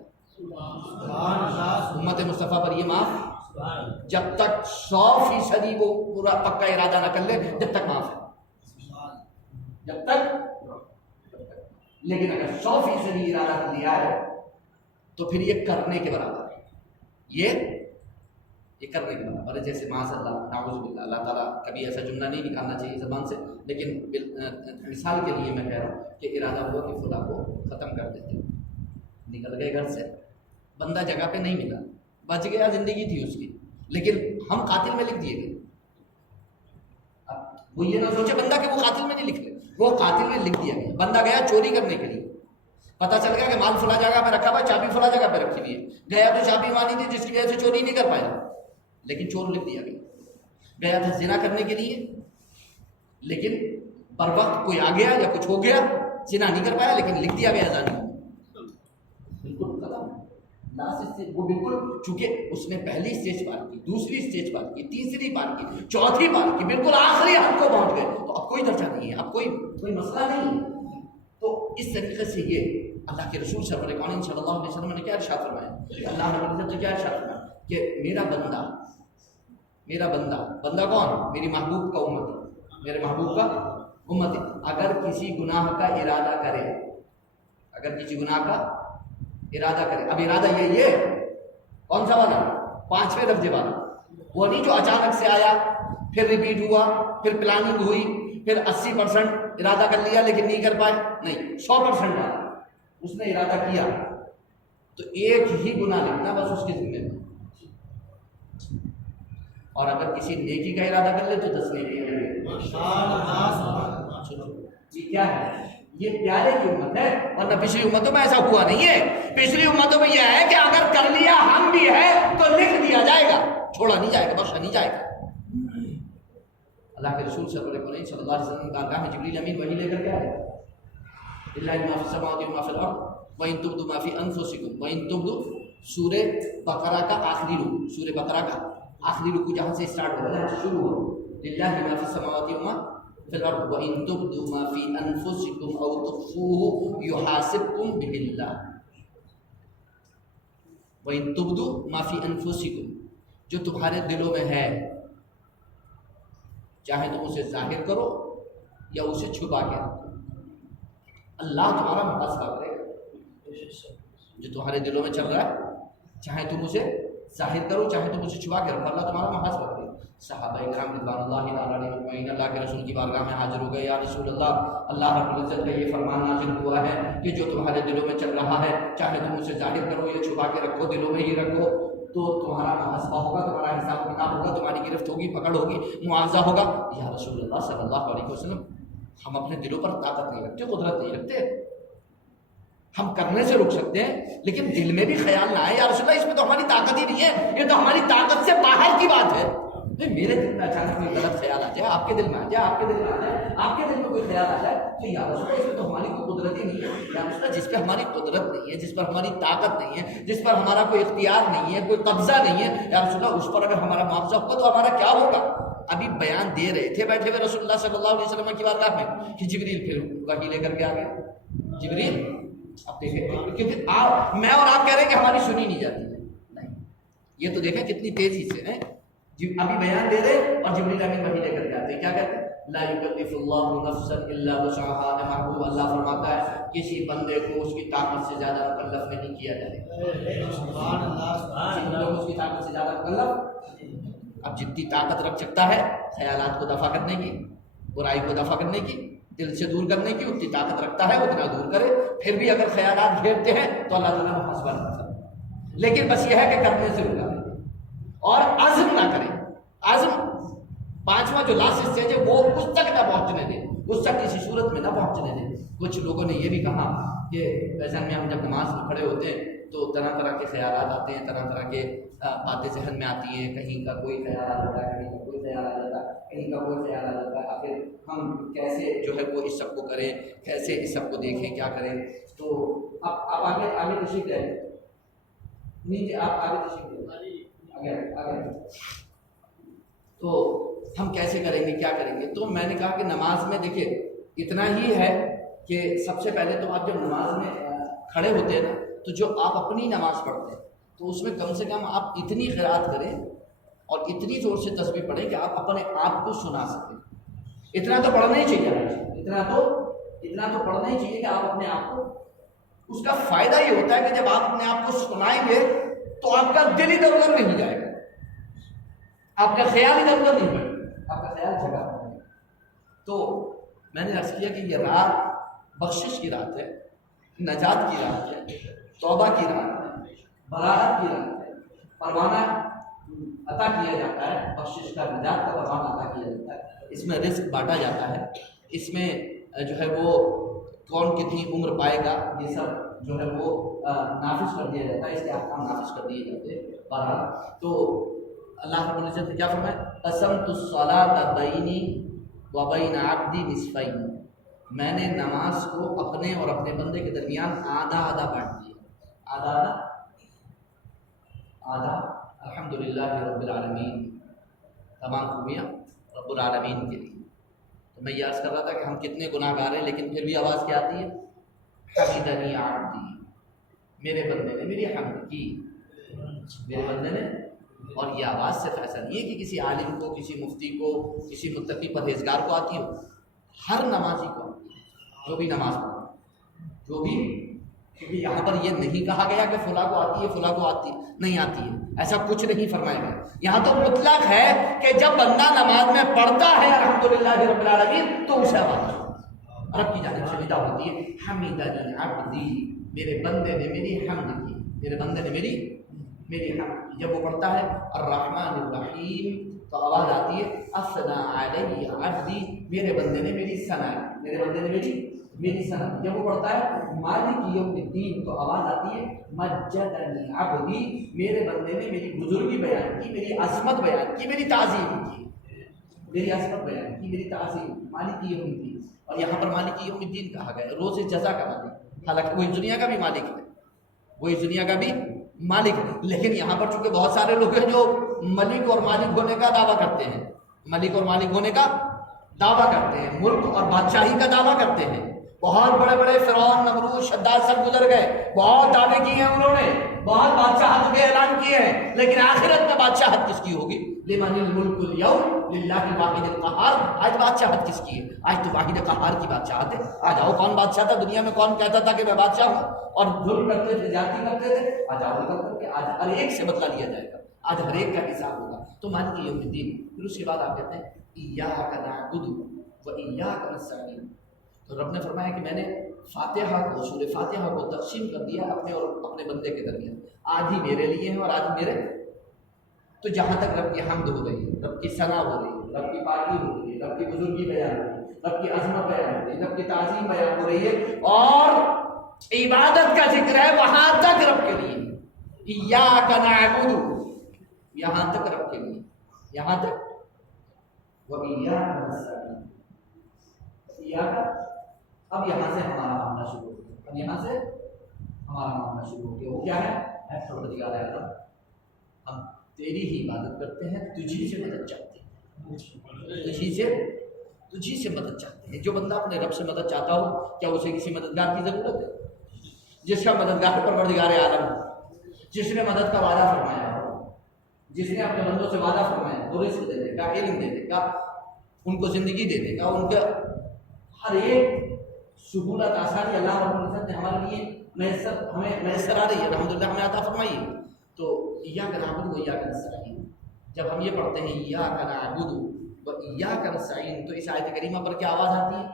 امت مصطفیٰ پر یہ معاف، جب تک 100% وہ پورا پکا ارادہ نہ کر لے جب تک معاف ہے، جب تک. لیکن اگر 100% ارادہ کر لیا ہے تو پھر یہ کرنے کے برابر ہے، یہ کرنے کے برابر ہے. جیسے معاذ اللہ نعوذ باللہ، اللہ تعالیٰ کبھی ایسا جملہ نہیں نکالنا چاہیے زبان سے، لیکن مثال کے لیے میں کہہ رہا ہوں کہ ارادہ ہوا کہ خدا کو ختم کر دیتے، نکل گئے گھر سے، بندہ جگہ پہ نہیں ملا، بچ گیا، زندگی تھی اس کی، لیکن ہم قاتل میں لکھ دیے گئے. وہ یہ نہ سوچے بندہ کہ وہ قاتل میں نہیں لکھ لے، وہ قاتل میں لکھ دیا گیا. بندہ گیا چوری کرنے کے لیے، پتہ چل گیا کہ مال فلاں جگہ پہ رکھا ہوا ہے، چابی فلاں جگہ پہ رکھی ہوئی ہے، گیا تو چابی مانی تھی جس کی وجہ سے چوری نہیں کر پایا، لیکن چور لکھ دیا گیا. گیا تھا زنا کرنے کے لیے، لیکن پر وقت کوئی آ گیا یا کچھ ہو گیا، زنا نہیں کر پایا لیکن لکھ دیا گیا زانی. بالکل ختم، لاسٹ اسٹیج وہ بالکل، چونکہ اس نے پہلی اسٹیج پار کی، دوسری اسٹیج پار کی، تیسری پار کی، چوتھی پار کی، بالکل آخری حد کو پہنچ گئے، تو اب کوئی درجہ نہیں ہے، اب کوئی مسئلہ نہیں ہے. تو اس طریقے سے یہ اللہ کے رسول سرور کون صلی اللہ علیہ وسلم نے کیا ارشاد فرمایا، اللہ رب العزت نے کیا ارشاد فرمایا کہ میرا بندہ کون؟ میری محبوب کا امت، میرے محبوب کا امت، اگر کسی گناہ کا ارادہ کرے، اب ارادہ یہ کون سا والا؟ 5ویں درجے والا، وہ نہیں جو اچانک سے آیا پھر ریپیٹ ہوا پھر پلاننگ ہوئی پھر 80% ارادہ کر لیا لیکن نہیں کر پائے، نہیں، 100% والا اس نے ارادہ کیا تو ایک ہی گناہ لکھنا بس اس کے ذمہ میں، اور اگر کسی نیکی کا ارادہ کر لے تو 10 نیکی. یہ کیا ہے؟ یہ پیارے کی امت ہے، ورنہ پچھلی امتوں میں ایسا ہوا نہیں ہے. پچھلی امتوں میں یہ ہے کہ اگر کر لیا ہم بھی ہے تو لکھ دیا جائے گا، چھوڑا نہیں جائے گا، بخشا نہیں جائے گا. اللہ کے رسول صلی اللہ علیہ وسلم بارگاہ میں جبریل امین وحی لے کر کے آئے، للہ ما فی السماوات و ما فی الارض وان تبدوا ما فی انفسکم وان تبدوا، سورہ بقرہ کا آخری رکوع جہاں سے اسٹارٹ ہو رہا ہے شروع ہو، للہ ما فی السماوات و ما فی الارض وان تبدوا ما فی انفسکم او تخفوه یحاسبکم بہ اللہ، وان تبدوا ما فی انفسکم، جو تمہارے دلوں میں ہے چاہے تم اسے ظاہر کرو یا اسے چھپا کے رکھو، اللہ تمہارا محاسبہ کرے گا. جو تمہارے دلوں میں چل رہا ہے چاہے تم اسے ظاہر کرو چاہے تم اسے چھپا کے رکھو، اللہ تمہارا محاسبہ کرے گا. صحابہ کرام رضوان اللہ تعالیٰ علیہم اجمعین اللہ کے رسول کی بارگاہ میں حاضر ہو گئے، یا رسول اللہ رب العزت کا یہ فرمان نازل ہوا ہے کہ جو تمہارے دلوں میں چل رہا ہے چاہے تم اسے ظاہر کرو یا چھپا کے رکھو، دلوں میں ہی رکھو، تو تمہارا محاسبہ ہوگا، تمہارا حساب کتاب ہوگا، تمہاری گرفت ہوگی، پکڑ ہوگی، معاوضہ ہوگا. یا رسول اللہ صلی اللہ علیہ وسلم، ہم اپنے دلوں پر طاقت نہیں رکھتے، قدرت نہیں رکھتے، ہم کرنے سے رک سکتے ہیں لیکن دل میں بھی خیال نہ آئے یا رسول اللہ اس میں تو ہماری طاقت ہی نہیں ہے، یہ تو ہماری طاقت سے باہر کی بات ہے. میرے دل میں اچانک کوئی غلط خیال آ جائے، آپ کے دل میں آ جائے، آپ کے دل میں آ جائے، آپ کے دل میں کوئی خیال آ جائے تو یا رسول اللہ اس میں تو ہماری کوئی قدرت ہی نہیں ہے. یا رسول اللہ جس پہ ہماری قدرت نہیں ہے، جس پر ہماری طاقت نہیں ہے، جس پر ہمارا کوئی اختیار نہیں ہے، کوئی قبضہ نہیں ہے، یا رسول اللہ اس پر اگر ہمارا معاوضہ ہوگا تو ہمارا کیا ہوگا؟ ابھی بیان دے رہے تھے بیٹھے ہوئے رسول اللہ صلی اللہ علیہ وسلم کی بارگاہ میں کہ جبریل پھر وحی لے کر کے آ گئے. جبریل اب دیکھیں، کیونکہ میں اور آپ کہہ رہے ہیں کہ ہماری سنی نہیں جاتی ہے، نہیں، یہ تو دیکھیں کتنی تیزی سے ہیں. ابھی بیان دے رہے اور جبریل امین وحی لے کر کے آتے ہیں، کیا کہتے ہیں؟ لا یکلف اللہ نفسا الا وسعها، محبوب اللہ فرماتا ہے کسی بندے کو اس کی طاقت سے زیادہ مکلف نہیں کیا جائے. سبحان اللہ، اس کی طاقت سے زیادہ مکلف. اب جتنی طاقت رکھ سکتا ہے خیالات کو دفع کرنے کی، برائی کو دفع کرنے کی، دل سے دور کرنے کی، اتنی طاقت رکھتا ہے اتنا دور کرے. پھر بھی اگر خیالات گھیرتے ہیں تو اللہ تعالیٰ محاسبہ نہیں کرتا، لیکن بس یہ ہے کہ کرنے سے رکا دیں اور عزم نہ کریں. عزم 5واں جو لاسٹ اسٹیج ہے وہ اس تک نہ پہنچنے دیں، اس تک کسی صورت میں نہ پہنچنے دیں. کچھ لوگوں نے یہ بھی کہا کہ ویسے میں ہم جب نماز میں کھڑے ہوتے ہیں تو طرح طرح کے خیالات آتے ہیں، طرح طرح کے باتیں ذہن میں آتی ہیں، کہیں کا کوئی خیال آ جاتا ہے، کہیں کا کوئی خیال آ جاتا ہے، کہیں کا کوئی خیال آ جاتا ہے، آخر ہم کیسے جو ہے وہ اس سب کو کریں، کیسے اس سب کو دیکھیں، کیا کریں۔ تو آپ آگے تشریف لیں، نیچے آپ آگے تشریف لیں، آگے تو ہم کیسے کریں گے، کیا کریں گے؟ تو میں نے کہا کہ نماز میں دیکھیے اتنا ہی ہے کہ سب سے پہلے تو آپ جب نماز میں کھڑے ہوتے ہیں نا، تو جو آپ اپنی نماز پڑھتے ہیں تو اس میں کم سے کم آپ اتنی قرات کریں اور اتنی زور سے تسبیح پڑھیں کہ آپ اپنے آپ کو سنا سکیں۔ اتنا تو پڑھنا ہی چاہیے، اتنا تو پڑھنا ہی چاہیے کہ آپ اپنے آپ کو، اس کا فائدہ یہ ہوتا ہے کہ جب آپ اپنے آپ کو سنائیں گے تو آپ کا دل ادھر ادھر نہیں جائے گا، آپ کا خیال ادھر ادھر نہیں بڑھے گا، آپ کا خیال جگہ پر رہے گا۔ تو میں نے عرض کیا کہ یہ رات بخشش کی رات ہے، نجات کی رات ہے، توبہ کی رات ہے، براءت کی رات ہے، پروانہ عطا کیا جاتا ہے، بخشش کا، نجات کا پروانہ عطا کیا جاتا ہے، اس میں رزق بانٹا جاتا ہے، اس میں جو ہے وہ کون کتنی عمر پائے گا یہ سب جو ہے وہ نافذ کر دیا جاتا ہے، اس کے احکام نافذ کر دیے جاتے ہیں۔ بہرحال تو اللہ رب العزت نے کیا فرمایا؟ قسمت الصلاۃ بینی وبین عبدی نصفین، میں نے نماز کو اپنے اور اپنے بندے کے درمیان آدھا آدھا بانٹ دیا، آدھا۔ الحمدللہ رب العالمین، تمام خوبیاں رب العالمین کے لیے۔ تو میں یہ عرض کر رہا تھا کہ ہم کتنے گناہ گار ہیں، لیکن پھر بھی آواز کیا آتی ہے؟ حمدنی عبدی، میرے بندے نے میری حمد کی، میرے بندے نے۔ اور یہ آواز سے فیصلہ نہیں ہے کہ کسی عالم کو، کسی مفتی کو، کسی متقی پرہیزگار کو آتی ہو، ہر نمازی کو آتی ہے، جو بھی نماز پڑھتا، جو بھی، کیونکہ یہاں پر یہ نہیں کہا گیا کہ فلاں کو آتی ہے، فلاں کو آتی نہیں آتی ہے، ایسا کچھ نہیں فرمایا گیا۔ یہاں تو مطلق ہے کہ جب بندہ نماز میں پڑھتا ہے الحمدللہ رب العالمین تو اسے آواز رب کی جانب سے ندا ہوتی ہے، حمدنی عبدی، میرے بندے نے میری حمد کی، میرے بندے نے میری حمد کی۔ جب وہ پڑھتا ہے الرحمن الرحیم تو آواز آتی ہے اثنا علی عبدی، میرے بندے نے میری ثنا کی، میرے بندے نے میری ثنا کی۔ جب وہ پڑھتا ہے مالک یوم الدین تو آواز آتی ہے مجدنی عبدی، میرے بندے نے میری بزرگی بیان کی، میری عظمت بیان کی، میری تعظیم کی، میری عظمت بیان کی، میری تعظیم، مالک یوم الدین۔ اور یہاں پر مالک یوم الدین کہا گیا، روز جزا کا مالک، حالانکہ وہ اس دنیا کا بھی مالک ہے، وہ اس دنیا کا بھی مالک ہے، لیکن یہاں پر چونکہ بہت سارے لوگ ہیں جو ملک اور مالک ہونے کا دعویٰ کرتے ہیں، ملک اور مالک ہونے کا دعویٰ کرتے ہیں، ملک اور بادشاہی کا دعویٰ کرتے ہیں۔ بہت بڑے بڑے فرعون، نمرود، شداد سب گزر گئے، بہت دعوے کیے ہیں انہوں نے، بہت بادشاہت کے اعلان کیے ہیں، لیکن آخرت میں بادشاہت کس کی ہوگی؟ لمن الملک اليوم للہ الواحد القہار۔ آج بادشاہت کس کی ہے؟ آج تو واحد قہار کی بادشاہت ہے۔ آج آؤ، کون بادشاہ تھا دنیا میں؟ کون کہتا تھا کہ میں بادشاہ ہوں اور ظلم کرتے تھے، زیادتی کرتے تھے؟ آج آؤ نکل کر کے، آج ہر ایک سے بدلہ لیا جائے گا، آج ہر ایک کا حساب ہوگا۔ تو مالک یوم الدین، پھر اس کے بعد آپ کہتے ہیں ایاک نعبد و ایاک نستعین۔ تو رب نے فرمایا کہ میں نے فاتحہ کو، سورہ فاتحہ کو تقسیم کر دیا اپنے اور اپنے بندے کے درمیان، آدھی میرے لیے ہیں اور آدھی میرے۔ تو جہاں تک رب کی حمد ہو رہی ہے، رب کی ثنا ہو رہی ہے، رب کی پاکی ہو رہی ہے، رب کی بزرگی بیان ہو رہی ہے، رب کی عظمت بیان ہو رہی ہے، رب کی تعظیم بیان ہو رہی ہے اور عبادت کا ذکر ہے، وہاں تک رب کے لیے ایاک نعبد، یہاں تک رب کے لیے، یہاں تک و ایاک نستعین، ایاک۔ اب یہاں سے ہمارا معاملہ شروع ہو گیا، اب یہاں سے ہمارا معاملہ شروع ہو گیا۔ وہ کیا ہے؟ اے پروردگار اعظم، ہم تیری ہی عبادت کرتے ہیں، تجھی سے مدد چاہتے ہیں، تجھی سے مدد چاہتے ہیں۔ جو بندہ اپنے رب سے مدد چاہتا ہو، کیا اسے کسی مددگار کی ضرورت ہے؟ جس کا مددگار پروردگار عالم ہو، جس نے مدد کا وعدہ فرمایا ہو، جس نے اپنے بندوں سے وعدہ فرمایا ہو رزق دینے کا، علم دینے کا، ان کو زندگی دینے کا، ان کا ہر ایک سہولت آسانی اللہ رب العزت نے ہمارے لیے ہمیں میسر آ رہی ہے، الحمدللہ ہمیں عطا فرمائی ہے۔ تو ایاک نعبد و ایاک نستعین، جب ہم یہ پڑھتے ہیں ایاک نعبد و ایاک نستعین، تو اس آیت کریمہ پر کیا آواز آتی ہے؟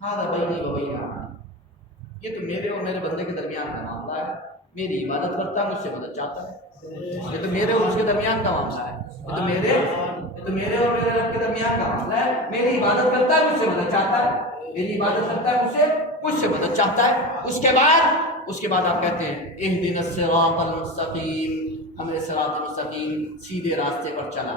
ھذا بینی و بین عبدی، یہ تو میرے اور میرے بندے کے درمیان کا معاملہ ہے، میری عبادت کرتا ہے، مجھ سے مدد چاہتا ہے، یہ تو میرے اور اس کے درمیان کا معاملہ ہے، یہ تو میرے اور میرے رب کے درمیان کا معاملہ ہے، میری عبادت کرتا ہے، مجھ سے مدد چاہتا ہے، میری عبادت کرتا ہے، مجھ سے مدد چاہتا ہے۔ اس اس کے بعد آپ کہتے ہیں اہدنا الصراط المستقیم، ہمیں صراط مستقیم سیدھے راستے پر چلا،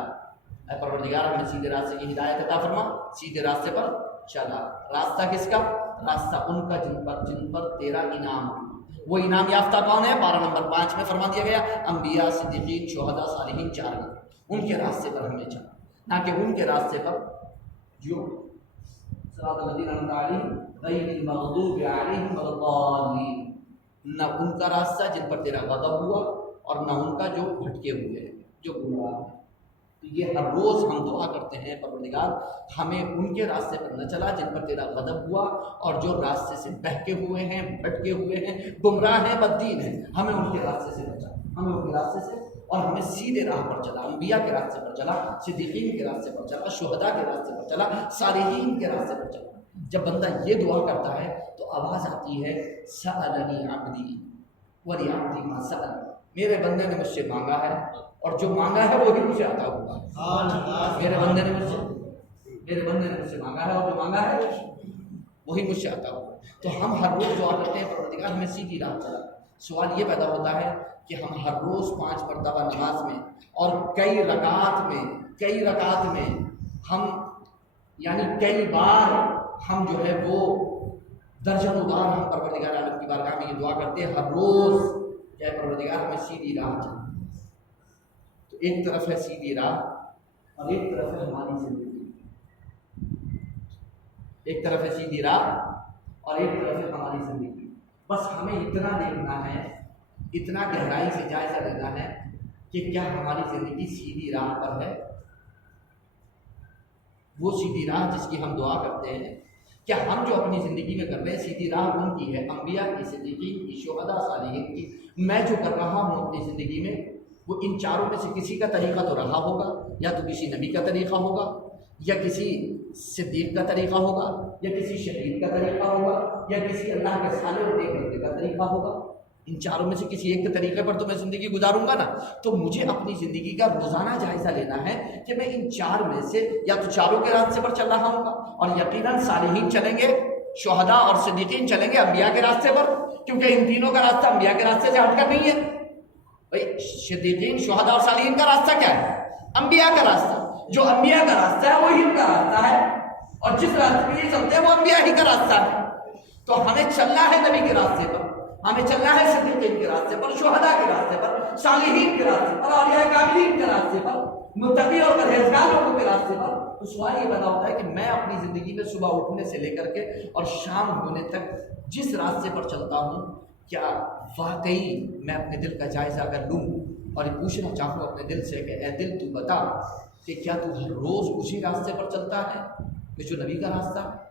اے پروردگار ہمیں سیدھے راستے کی ہدایت عطا فرما، سیدھے راستے پر چلا۔ راستہ کس کا؟ راستہ ان کا جن پر تیرا انعام۔ وہ انعام یافتہ کون ہے؟ پارہ نمبر 5 میں فرما دیا گیا انبیاء، صدیقین، شہداء، صالحین، 4 ان کے راستے پر ہمیں چلا، نہ کہ ان کے راستے پر جو صراط الذین انعمت علیہم غیر المغضوب علیہم ولا الضالین، نہ ان کا راستہ جن پر تیرا غضب ہوا اور نہ ان کا جو بھٹکے ہوئے ہیں، جو گمراہ ہیں۔ تو یہ ہر روز ہم دعا کرتے ہیں پروردگار ہمیں ان کے راستے پر نہ چلا جن پر تیرا غضب ہوا اور جو راستے سے بہکے ہوئے ہیں، بھٹکے ہوئے ہیں، گمراہ ہیں، بددین ہیں، ہمیں ان کے راستے سے بچا، ہمیں ان کے راستے سے اور ہمیں سیدھے راہ پر چلا، انبیاء کے راستے پر چلا، صدیقین کے راستے پر چلا، شہداء کے راستے پر چلا، صالحین کے راستے پر چلا۔ جب بندہ یہ دعا کرتا ہے تو آواز آتی ہے سألنی عبدی ولعبدی ما سأل، میرے بندے نے مجھ سے مانگا ہے اور جو مانگا ہے وہی مجھے عطا ہوا ہے۔ میرے بندے نے مجھ سے مانگا ہے اور جو مانگا ہے وہی مجھ سے عطا ہوا ہے۔ تو ہم ہر روز دعا کرتے ہیں پروردگار ہمیں سیدھی راہ چلا۔ سوال یہ پیدا ہوتا ہے کہ ہم ہر روز 5 مرتبہ نماز میں اور کئی رکعات میں ہم یعنی کئی بار ہم جو ہے وہ درجنوں بار ہم پروردگار عالم کی بارگاہ میں یہ دعا کرتے ہیں ہر روز کہ اے پروردگار ہمیں سیدھی راہ چلا۔ تو ایک طرف ہے سیدھی راہ اور ایک طرف ہے ہماری زندگی، ایک طرف ہے سیدھی راہ اور ایک طرف ہے ہماری زندگی۔ بس ہمیں اتنا دیکھنا ہے، اتنا گہرائی سے جائزہ لینا ہے کہ کیا ہماری زندگی سیدھی راہ پر ہے، وہ سیدھی راہ جس کی ہم دعا کرتے ہیں، کیا ہم جو اپنی زندگی میں کر رہے ہیں سیدھی راہ ان کی ہے، انبیاء کی، صدیقین کی، شہداء، صالحین کی۔ میں جو کر رہا ہوں اپنی زندگی میں وہ ان چاروں میں سے کسی کا طریقہ تو رہا ہوگا، یا تو کسی نبی کا طریقہ ہوگا، یا کسی صدیق کا طریقہ ہوگا، یا کسی شہید کا طریقہ ہوگا، یا کسی اللہ کے صالح اور نیک بندے کا طریقہ ہوگا۔ ان چاروں میں سے کسی ایک کے طریقے پر تو میں زندگی گزاروں گا نا۔ تو مجھے اپنی زندگی کا روزانہ جائزہ لینا ہے کہ میں ان 4 میں سے یا تو چاروں کے راستے پر چل رہا ہوں گا، اور یقیناً صالحین چلیں گے، شہداء اور صدیقین چلیں گے انبیاء کے راستے پر، کیونکہ ان تینوں کا راستہ انبیاء کے راستے سے ہٹ کر نہیں ہے۔ بھائی صدیقین، شہداء اور صالحین کا راستہ کیا ہے؟ انبیاء کا راستہ۔ جو انبیاء کا راستہ ہے وہی ان کا راستہ ہے، اور جس راستے پہ یہ چلتے ہیں وہ انبیاء ہی کا راستہ ہے۔ تو ہمیں چلنا ہے نبی کے راستے پر، ہمیں چلنا ہے صدیقین کے راستے پر، شہداء کے راستے پر، صالحین کے راستے پر، اولیاء کاملین کے راستے پر، متقی اور پرہیزگار لوگوں کے راستے پر۔ تو سوال یہ پیدا ہوتا ہے کہ میں اپنی زندگی میں صبح اٹھنے سے لے کر کے اور شام ہونے تک جس راستے پر چلتا ہوں، کیا واقعی میں اپنے دل کا جائزہ اگر لوں اور یہ پوچھنا چاہوں اپنے دل سے کہ اے دل تو بتا کہ کیا تو ہر روز اسی راستے پر چلتا ہے کہ جو نبی کا راستہ ہے؟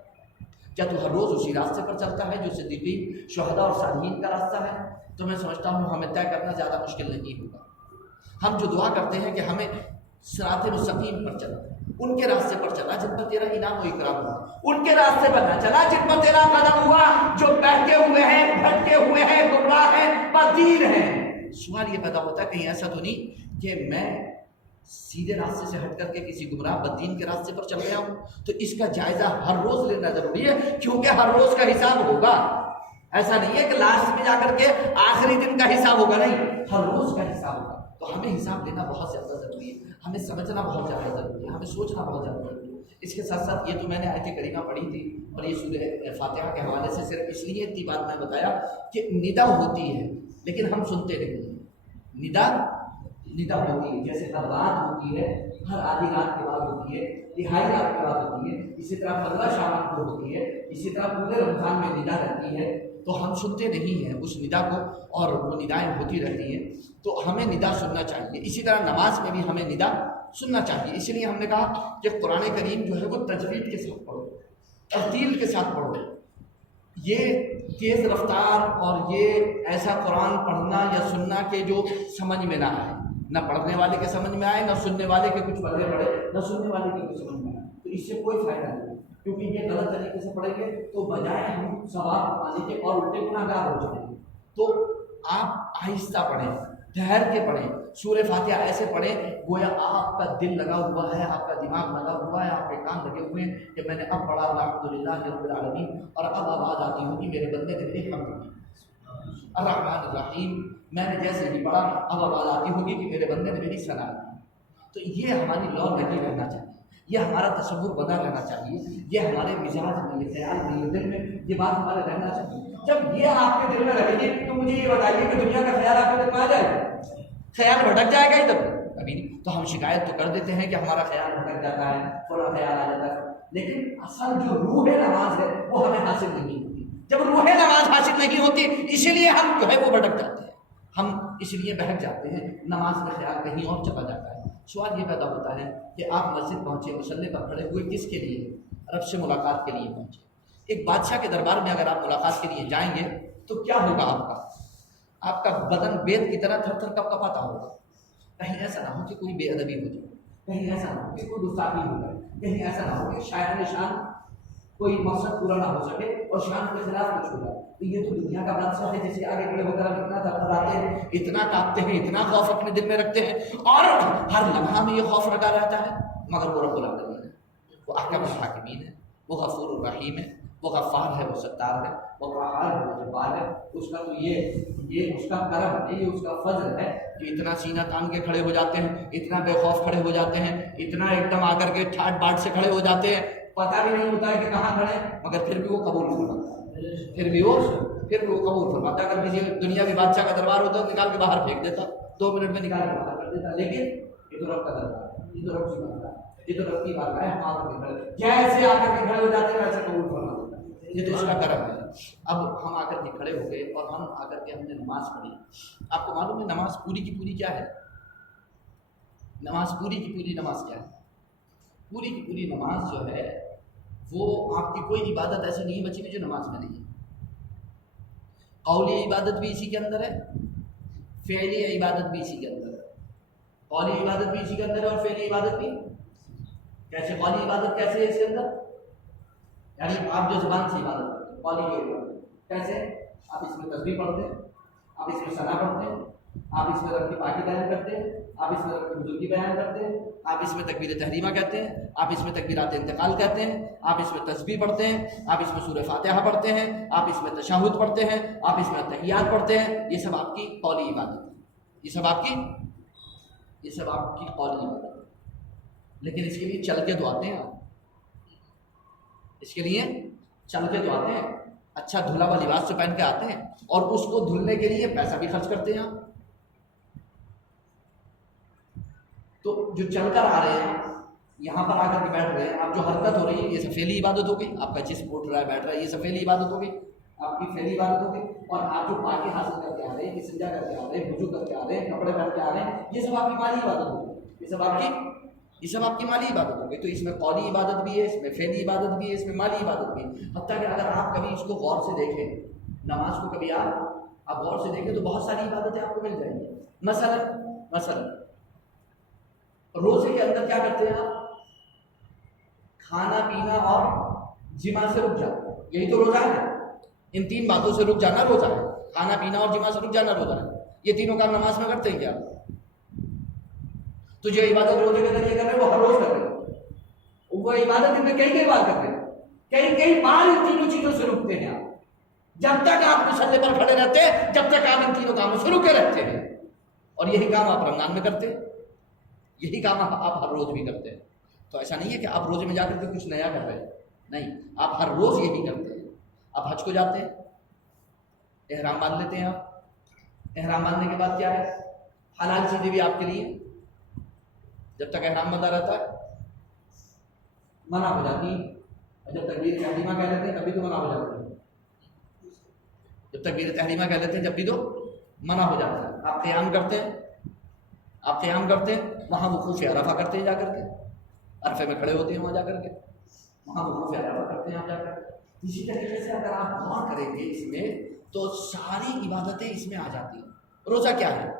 کیا تو ہر روز اسی راستے پر چلتا ہے جو صدیقین، شہداء اور صالحین کا راستہ ہے؟ تو میں سمجھتا ہوں ہمیں طے کرنا زیادہ مشکل نہیں ہوگا۔ ہم جو دعا کرتے ہیں کہ ہمیں صراط مستقیم پر چلا، ان کے راستے پر چلا جن پر تیرا انعام و اکرام ہوا، ان کے راستے پر نہ چلا جن پر تیرا قدم ہوا، جو بہکے ہوئے ہیں، بھٹکے ہوئے ہیں، گمراہ ہیں، بددین ہیں۔ سوال یہ پیدا ہوتا ہے کہیں ایسا تو نہیں کہ میں سیدھے راستے سے ہٹ کر کے کسی گمراہ بددین کے راستے پر چل گیا ہوں؟ تو اس کا جائزہ ہر روز لینا ضروری ہے، کیونکہ ہر روز کا حساب ہوگا۔ ایسا نہیں ہے کہ لاسٹ میں جا کر کے آخری دن کا حساب ہوگا، نہیں، ہر روز کا حساب ہوگا۔ تو ہمیں حساب لینا بہت زیادہ ضروری ہے، ہمیں سمجھنا بہت زیادہ ضروری ہے، ہمیں سوچنا بہت زیادہ ضروری ہے۔ اس کے ساتھ ساتھ یہ تو میں نے آیت کریمہ پڑھی تھی اور یہ سورہ فاتحہ کے حوالے سے صرف اس لیے اتنی بات میں بتایا کہ ندا ہوتی ہے لیکن ہم سنتے نہیں ہیں۔ ندا ہوتی ہے، جیسے ہر رات ہوتی ہے، ہر آدھی رات کے بعد ہوتی ہے، تہائی رات کے بعد ہوتی ہے، اسی طرح 15 شعبان کو ہوتی ہے، اسی طرح پورے رمضان میں ندا رہتی ہے۔ تو ہم سنتے نہیں ہیں اس ندا کو، اور وہ ندائیں ہوتی رہتی ہیں، تو ہمیں ندا سننا چاہیے۔ اسی طرح نماز میں بھی ہمیں ندا سننا چاہیے۔ اس لیے ہم نے کہا کہ قرآن کریم جو ہے وہ تجوید کے ساتھ پڑھو، ترتیل کے ساتھ پڑھو۔ یہ تیز رفتار اور یہ ایسا قرآن پڑھنا یا سننا کہ جو سمجھ میں نہ آئے، نہ پڑھنے والے کے سمجھ میں آئے، نہ سننے والے کے کچھ پڑھے پڑے، نہ سننے والے کے کچھ سمجھ میں آئے، تو اس سے کوئی فائدہ نہیں، کیونکہ یہ غلط طریقے سے پڑھیں گے تو بجائے ہم ثواب پانے کے اور الٹے گناہگار ہو جائیں گے۔ تو آپ آہستہ پڑھیں، ٹھہر کے پڑھیں، سورہ فاتحہ ایسے پڑھیں گویا آپ کا دل لگا ہوا ہے، آپ کا دماغ لگا ہوا ہے، آپ کے کان لگے ہوئے ہیں کہ میں نے اب پڑھا الحمدللہ رب العالمین، اور اب آواز آتی ہوگی میرے بندے نے میری حمد کی۔ الرحمن الرحیم، میں نے جیسے ہی پڑھا اب آواز آتی ہوگی کہ میرے بندے نے میری ثنا کی۔ تو یہ ہماری لو نہیں رہنا چاہیے، یہ ہمارا تصور بنا رہنا چاہیے، یہ ہمارے مزاج میں، یہ خیال میں، یہ دل میں یہ بات ہمارے رہنا چاہیے۔ جب یہ آپ کے دل میں رہے گی تو مجھے یہ بتائیے کہ دنیا کا خیال آپ کے دل میں آ جائے گا؟ خیال بھٹک جائے گا ادھر کبھی نہیں۔ تو ہم شکایت تو کر دیتے ہیں کہ ہمارا خیال بھٹک جاتا ہے، تھوڑا خیال آ جاتا ہے، لیکن اصل جو روح نماز ہے وہ ہمیں حاصل نہیں ہوتی۔ جب روح نماز حاصل نہیں ہوتی اسی لیے ہم جو ہے وہ بھٹک جاتے ہیں، ہم اس لیے بہک جاتے ہیں، نماز میں خیال کہیں اور چلا جاتا ہے۔ سوال یہ پیدا ہوتا ہے کہ آپ مسجد پہنچے، مصلی پر کھڑے ہوئے، کس کے لیے؟ رب سے ملاقات کے لیے پہنچے۔ ایک بادشاہ کے دربار میں اگر آپ ملاقات کے لیے جائیں گے تو کیا ہوگا؟ آپ کا بدن بیت کی طرح تھر تھر کپ کپاتا ہوگا۔ کہیں ایسا نہ ہو کہ کوئی بے ادبی ہو جائے، کہیں ایسا نہ ہو کہ کوئی گستاخی ہو جائے، کہیں ایسا نہ ہو کہ شاعر شان کوئی مقصد پورا نہ ہو سکے اور شان کے خلاف کچھ ہو جائے۔ تو یہ تو دنیا کا بادشاہ ہے جس کے آگے کھڑے ہو کر ہم اتنا تھرتھراتے ہیں، اتنا کانپتے ہیں، اتنا خوف اپنے دل میں رکھتے ہیں، اور ہر لمحہ میں یہ خوف لگا رہتا ہے، مگر وہ رب العالمین ہے، وہ احکم الحاکمین ہے، وہ غفور الرحیم ہے، وہ غفار ہے، وہ ستار ہے، وہ قہار ہے، وہ جبار ہے۔ اس کا تو یہ اس کا کرم ہے، یہ اس کا فضل ہے کہ اتنا سینہ تان کے کھڑے ہو جاتے ہیں، اتنا بے خوف کھڑے ہو جاتے ہیں، اتنا ایک دم آ کر کے ٹھاٹ باٹ سے کھڑے ہو جاتے ہیں، پتہ بھی نہیں ہوتا ہے کہ کہاں کھڑے، مگر پھر بھی وہ قبول فرماتا ہے، پھر بھی وہ قبول فرماتا ہے۔ اگر کسی دنیا کے بادشاہ کا دربار ہوتا تو نکال کے باہر پھینک دیتا، 2 منٹ میں نکال کے باہر کر دیتا، لیکن یہ تو رب کا دربار ہے، یہ تو رب کی بات ہے، یہ تو رب کی بات ہے، ہم آ کر کے کھڑے جیسے آ کر کے کھڑے ہو جاتے ہیں ویسے قبول فرما دیتا ہے، یہ تو اس کا کرم ہے۔ اب ہم آ کر کے کھڑے ہو گئے اور ہم آ کر کے ہم نے نماز پڑھی۔ آپ کو معلوم ہے نماز پوری کی پوری کیا ہے؟ نماز پوری کی پوری نماز کیا ہے؟ پوری کی پوری نماز جو ہے وہ آپ کی کوئی عبادت ایسی نہیں بچی جو نماز میں نہیں ہے۔ قولی عبادت بھی اسی کے اندر ہے، فعلی عبادت بھی اسی کے اندر ہے، قولی عبادت بھی اسی کے اندر ہے اور فعلی عبادت بھی۔ کیسے قولی عبادت کیسے ہے اس کے اندر؟ یعنی آپ جو زبان سے عبادت کرتے ہیں، قولی کی عبادت کیسے؟ آپ اس میں تسبیح پڑھتے ہیں، آپ اس میں ثنا پڑھتے ہیں، آپ اس میں رب کی پاکی بیان کرتے ہیں، آپ اس میں رب کی بزرگی بیان کرتے ہیں، آپ اس میں تکبیر تحریمہ کہتے ہیں، آپ اس میں تکبیرات انتقال کہتے ہیں، آپ اس میں تسبیح پڑھتے ہیں، آپ اس میں سورہ فاتحہ پڑھتے ہیں، آپ اس میں تشہد پڑھتے ہیں، آپ اس میں تحیات پڑھتے ہیں۔ یہ سب آپ کی قولی عبادت ہے، یہ سب آپ کی قولی عبادت ہے۔ لیکن اس کے لیے چل کے تو آتے ہیں، آپ اس کے لیے چل کے تو آتے ہیں، اچھا دھلا ہوا لباس سے پہن کے آتے ہیں، اور اس کو دھلنے کے لیے پیسہ بھی خرچ کرتے ہیں آپ۔ تو جو چل کر آ رہے ہیں، یہاں پر آ کر کے بیٹھ رہے ہیں، آپ جو حرکت ہو رہی ہے یہ سب فعلی عبادت ہو گئی، آپ کا جسم اٹھ رہا ہے بیٹھ رہا ہے، یہ سب فعلی عبادت ہو گئی، آپ کی فعلی عبادت ہو گئی۔ اور آپ جو پاکی حاصل کر کے آ رہے ہیں، استنجا کر کے آ رہے ہیں، وضو کر کے آ رہے ہیں، کپڑے پہن کے آ رہے ہیں، یہ سب آپ کی مالی عبادت ہو گئی، یہ سب آپ کی مالی عبادت ہو گئی۔ تو اس میں قولی عبادت بھی ہے، اس میں فعلی عبادت بھی ہے، اس میں مالی عبادت بھی ہے۔ حتیٰ کہ اگر آپ کبھی اس کو غور سے دیکھیں، نماز کو کبھی آپ غور سے دیکھیں تو بہت ساری عبادتیں آپ کو مل جائیں گی۔ مثلا روزے کے اندر کیا کرتے ہیں آپ؟ کھانا پینا اور جماع سے رک جاتے ہیں، یہی تو روزہ ہے۔ ان 3 باتوں سے رک جانا روزہ ہے، کھانا پینا اور جماع سے رک جانا روزہ ہے۔ یہ تینوں کام نماز میں کرتے ہیں کیا؟ تو جو عبادت روزے کے ذریعے کر رہے ہیں وہ ہر روز کر رہے ہیں، وہ عبادت ان میں کئی بار کر رہے ہیں، کئی بار ان تینوں چیزوں سے رکتے ہیں آپ۔ جب تک آپ مصلی پر کھڑے رہتے ہیں، جب تک آپ ان تینوں کاموں سے رکے رہتے ہیں، اور یہی کام آپ رمضان میں کرتے ہیں، یہی کام آپ ہر روز بھی کرتے ہیں۔ تو ایسا نہیں ہے کہ آپ روزے میں جا کر کے کچھ نیا کر رہے ہیں، نہیں، آپ ہر روز یہی کرتے ہیں۔ آپ حج کو جاتے ہیں، احرام باندھ لیتے ہیں، آپ احرام باندھنے کے بعد کیا ہے؟ حلال چیزیں بھی آپ کے لیے جب تک احرام بندہ رہتا ہے منع ہو جاتی ہیں، اور جب تکبیر تحریمہ کہہ لیتے ہیں تبھی تو منع ہو جاتی ہے، جب تکبیر تحریمہ کہہ لیتے ہیں جب بھی تو منع ہو جاتا ہے۔ آپ قیام کرتے ہیں، وہاں وقوف عرفہ کرتے ہیں، جا کر کے عرفے میں کھڑے ہوتے ہیں، وہاں جا کر کے وہاں وقوف عرفہ کرتے ہیں آپ جا کر کے۔ اسی طریقے سے اگر آپ غور کریں گے اس میں تو ساری عبادتیں اس میں آ جاتی ہیں۔ روزہ کیا ہے؟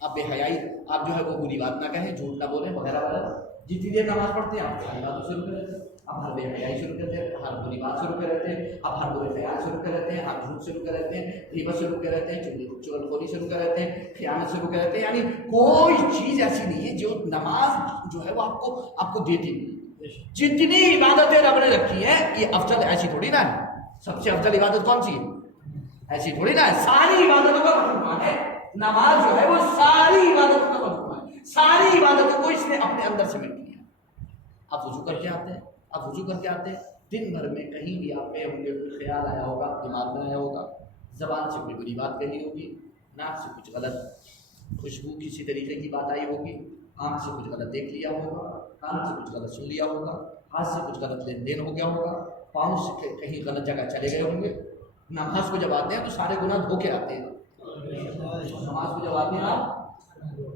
آپ بے حیائی، آپ جو ہے وہ بری بات نہ کہیں، جھوٹ نہ بولیں، وغیرہ وغیرہ۔ جتنی دیر نماز پڑھتے ہیں آپ ساری باتوں سے رکے رہتے ہیں، آپ ہر بے حیائی سے رکے رہتے ہیں، ہر بری بات سے رکے رہتے ہیں، آپ ہر برے خیال سے رکے رہتے ہیں، آپ جھوٹ سے رکے رہتے ہیں، غیبت سے رکے رہتے ہیں، چغلخوری سے رکے رہتے ہیں، خیانت سے رکے رہتے ہیں۔ یعنی کوئی چیز ایسی نہیں ہے جو نماز جو ہے وہ آپ کو دیتی نہیں۔ جتنی عبادتیں رب نے رکھی ہیں یہ افضل ایسی تھوڑی نہ ہے۔ سب سے افضل عبادت کون سی ہے؟ ایسی تھوڑی نا ہے، ساری عبادتوں کا مجموعہ ہے نماز جو ہے، وہ ساری عبادتوں کا مجموعہ ہے، ساری عبادتوں کو اس نے اپنے اندر سمیٹ لیا۔ آپ وضو کر کے آتے ہیں، آپ وضو کر کے آتے ہیں، دن بھر میں کہیں بھی آپ گئے ہوں گے، کوئی خیال آیا ہوگا، دماغ میں آیا ہوگا، زبان سے کوئی بری بات کہی ہوگی، ناک سے کچھ غلط خوشبو کسی طریقے کی بات آئی ہوگی، آنکھ سے کچھ غلط دیکھ لیا ہوگا، کان سے کچھ غلط سن لیا ہوگا، ہاتھ سے کچھ غلط لین دین ہو گیا ہوگا، پاؤں سے کہیں غلط جگہ چلے گئے ہوں گے۔ نماز کو جب آتے ہیں تو سارے گناہ دھو کے آتے ہیں۔ نماز کو جب آتے ہیں آپ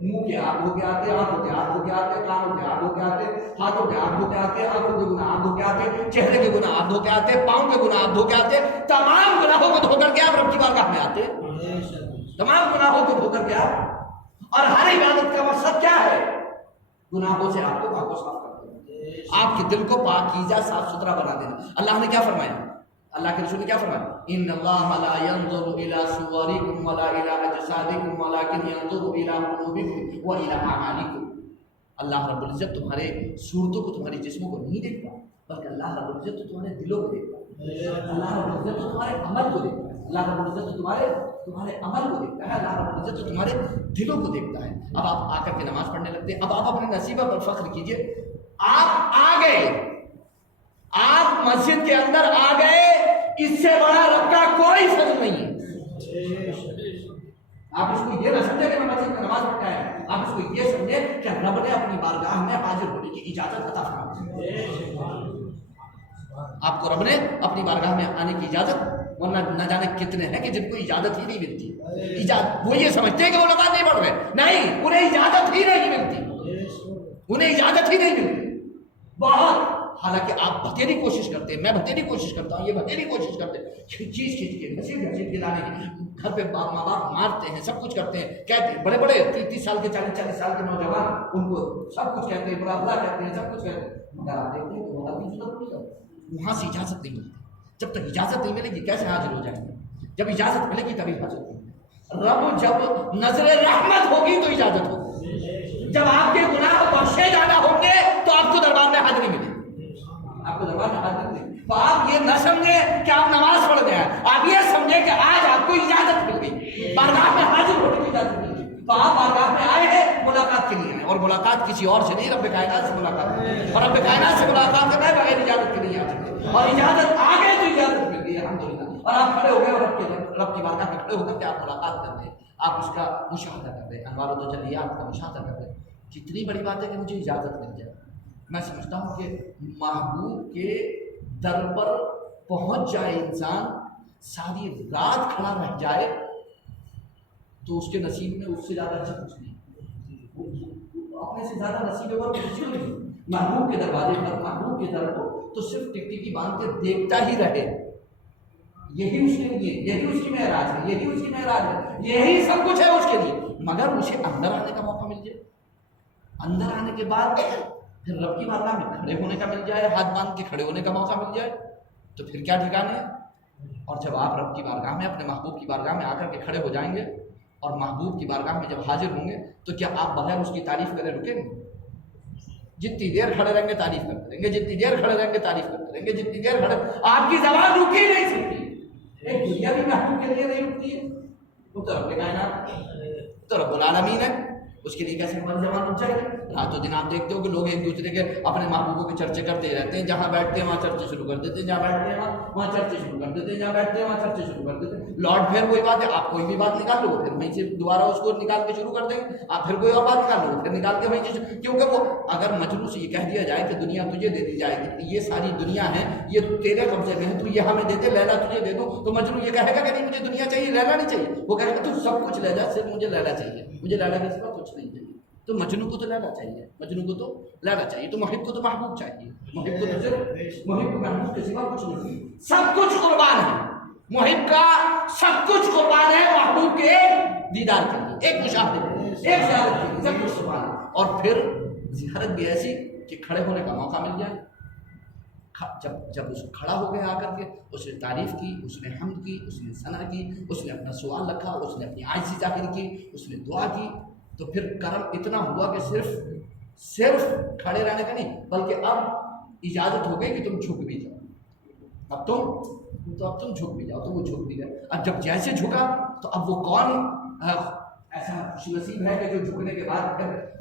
منہ کے ہاتھ دھو کے آتے، آنکھوں کے ہاتھ دھو کے آتے، کانوں کے ہاتھ دھو کے آتے، ہاتھوں کے ہاتھ دھو کے آتے، آنکھوں کے گناہ ہاتھ دھو کے آتے، چہرے کے گناہ ہاتھ دھو کے آتے، پاؤں کے گناہ ہاتھ دھو کے آتے، تمام گناہوں کو دھو کر کے آپ رب کی بارگاہ میں آتے، تمام گناہوں کو دھو کر کے آپ۔ اور ہر عبادت کا مقصد کیا ہے؟ گناہوں سے آپ کو پاک و صاف کر دینا، آپ کے دل کو پاکیزہ صاف ستھرا بنا دینا۔ اللہ نے کیا فرمایا؟ اللہ کے رسول نے کیا فرمایا؟ ان اللہ لا ينظر الى صوركم ولا الى اجسادكم ولكن ينظر الى قلوبكم والى اعمالكم۔ اللہ رب العزت تمہارے صورتوں کو، تمہاری جسموں کو نہیں دیکھتا، بلکہ اللہ رب العزت تو تمہارے دلوں کو دیکھتا ہے، اللہ رب العزت تو تمہارے عمل کو دیکھتا ہے، اللہ رب العزت تو تمہارے عمل کو دیکھتا ہے، اللہ رب العزت تو تمہارے دلوں کو دیکھتا ہے۔ اب آپ آ کر کے نماز پڑھنے لگتے ہیں، اب آپ اپنے نصیبہ پر فخر کیجئے، آپ آ گئے، آپ مسجد کے اندر آ گئے، اس سے بڑا رب کا کوئی فضل نہیں ہے۔ آپ اس کو یہ نہ سمجھے کہ میں مسجد میں نماز پڑھتا ہے، آپ اس کو یہ سمجھے کہ رب نے اپنی بارگاہ میں حاضر ہونے کی اجازت عطا فرمائی۔ آپ کو رب نے اپنی بارگاہ میں آنے کی اجازت، ورنہ نہ جانے کتنے ہیں کہ جن کو اجازت ہی نہیں ملتی۔ وہ یہ سمجھتے ہیں کہ وہ نماز نہیں پڑھ رہے، نہیں، انہیں اجازت ہی نہیں ملتی، انہیں اجازت ہی نہیں ملتی۔ بہت حالانکہ آپ بھتیری کوشش کرتے ہیں، میں بھتیری کوشش کرتا ہوں، یہ بھتیری کوشش کرتے ہیں، چیز کھینچ کے گھسیٹ کے لانے کی، گھر پہ ماں باپ مارتے ہیں، سب کچھ کرتے ہیں، کہتے ہیں بڑے بڑے 30 سال کے 40 سال کے نوجوان، ان کو سب کچھ کہتے ہیں، برا کہتے ہیں، سب کچھ کہتے ہیں، مگر آپ دیکھتے ہیں کہ وہاں کی ضرورت نہیں ہے، وہاں سے اجازت نہیں ملتی۔ جب تک اجازت نہیں ملے گی کیسے حاضر ہو جائیں گے؟ جب اجازت ملے گی تبھی حاضر ہوں گے۔ رب جب نظر رحمت ہوگی تو اجازت ہوگی، جب آپ کے گناہ بخشے جانا ہوں گے تو آپ کو دربار میں حاضری ملے گی، آپ کو دربار میں حاضری ملے گی۔ تو آپ یہ نہ سمجھیں کہ آپ نماز پڑھ گئے، آپ یہ سمجھیں کہ آج آپ کو اجازت مل گئی، بارگاہ میں حاضر ہونے کی اجازت مل گئی۔ تو آپ بارگاہ میں آئے ہیں ملاقات کے لیے ہیں، اور ملاقات کسی اور سے نہیں، رب کائنات سے ملاقات ہے، اور رب کائنات سے ملاقات کرنا ہے بغیر اجازت کے نہیں آ سکتے، اور اجازت آ گئے تو اجازت مل گئی الحمدللہ۔ اور آپ کھڑے ہو گئے اور رب کی بارگاہ میں کھڑے ہو کر کے آپ ملاقات کر رہے ہیں، آپ اس کا مشاہدہ کر رہے ہیں، انوار و تجلیات کا مشاہدہ کر رہے ہیں۔ کتنی بڑی بات ہے کہ مجھے اجازت مل جائے۔ میں سمجھتا ہوں کہ محبوب کے در پر پہنچ جائے انسان، ساری رات کھڑا رہ جائے، تو اس کے نصیب میں اس سے زیادہ اچھا کچھ نہیں، اپنے سے زیادہ نصیب اور کچھ نہیں۔ محبوب کے دروازے پر، محبوب کے در کو تو صرف ٹکٹکی باندھ کے دیکھتا ہی رہے، یہی اس کے لیے، یہی اس کی معراج ہے، یہی اس کی معراج ہے، یہی سب کچھ ہے اس کے لیے۔ مگر اسے اندر آنے کا موقع مل جائے، اندر آنے کے بعد پھر رب کی بارگاہ میں کھڑے ہونے کا مل جائے، ہاتھ باندھ کے کھڑے ہونے کا موقع مل جائے، تو پھر کیا ٹھکانے ہے۔ اور جب آپ رب کی بارگاہ میں، اپنے محبوب کی بارگاہ میں آ کر کے کھڑے ہو جائیں گے، اور محبوب کی بارگاہ میں جب حاضر ہوں گے، تو کیا آپ بغیر اس کی تعریف کرے رکیں گے؟ جتنی دیر کھڑے رہیں گے تعریف کرتے رہیں گے، جتنی دیر کھڑے رہیں گے تعریف کرتے رہیں گے، جتنی دیر کھڑے، آپ کی زبان رک ہی نہیں سکتی۔ ایک دنیا بھی محبوب کے لیے نہیں رکتی ہے، وہ تو رب کائنات، تو رب العالمین ہے، اس کے لیے کیسے ہماری زبان رک جائے گی؟ راتوں دن آپ دیکھتے ہو کہ لوگ ایک دوسرے کے اپنے محبوبوں کے چرچے کرتے رہتے ہیں، جہاں بیٹھتے ہیں وہاں چرچے شروع کر دیتے ہیں، جہاں بیٹھتے ہیں وہاں چرچے شروع کر دیتے ہیں، جہاں بیٹھتے ہیں وہاں چرچے شروع کر دیتے ہیں۔ لوٹ پھر وہی بات ہے، آپ کوئی بھی بات نکال لو پھر وہیں سے دوبارہ اس کو نکال کے شروع کر دیں گے، آپ پھر کوئی اور بات نکال لو پھر نکال کے وہیں سے، کیونکہ وہ اگر مجنون سے یہ کہہ دیا جائے کہ دنیا تجھے دے دی جائے گی، یہ ساری دنیا ہے، یہ تیرے قبضے میں ہے، تو یہ ہمیں دیتے، لیلا تجھے دے دو، تو مجنون یہ کہے گا کہ نہیں مجھے دنیا چاہیے، لیلا نہیں چاہیے، وہ کہے گا تو سب کچھ لے جا، صرف مجھے لیلا چاہیے، مجھے لیلا کے سوا کچھ نہیں چاہیے۔ تو مجنون کو تو لیلا چاہیے، مجنون کو تو لیلا چاہیے، تو محب کو تو محبوب چاہیے، محب کو تو صرف محب کو محبوب کے سوا کچھ نہیں، سب کچھ قربان ہے، محب کا سب کچھ قربان ہے محبوب کے دیدار کے لیے، ایک مشاہدے کے لیے، ایک زیارت کے لیے، سب کچھ قربان ہے۔ اور پھر زیارت بھی ایسی کہ کھڑے ہونے کا موقع مل جائے، جب اس کھڑا ہو گیا آ کر کے، اس نے تعریف کی، اس نے حمد کی، اس نے ثنا کی، اس نے اپنا سوال رکھا، اس نے اپنی عاجزی ظاہر کی، اس نے دعا کی، تو پھر کرم اتنا ہوا کہ صرف کھڑے رہنے کا نہیں، بلکہ اب اجازت ہو گئی کہ تم جھک بھی جاؤ، اب تم تو اب تم جھک بھی جاؤ، تو وہ جھک بھی گئے۔ اب جب جیسے جھکا تو اب وہ کون ایسا خوش نصیب ہے کہ جو جھکنے کے بعد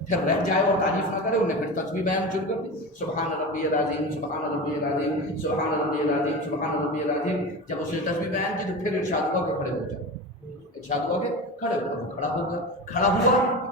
پھر رہ جائے اور تعریف نہ کرے؟ انہیں پھر تسبیح بیان شروع کر دی، سبحان ربی العظیم، سبحان ربی العظیم، سبحان ربی العظیم، سبحان ربی العظیم۔ جب اس نے تسبیح بیان کی تو پھر ارشاد ہوا کہ کھڑے ہو جاؤ، ارشاد ہوا کہ کھڑے ہو جاؤ۔ کھڑا ہو گیا، کھڑا ہوا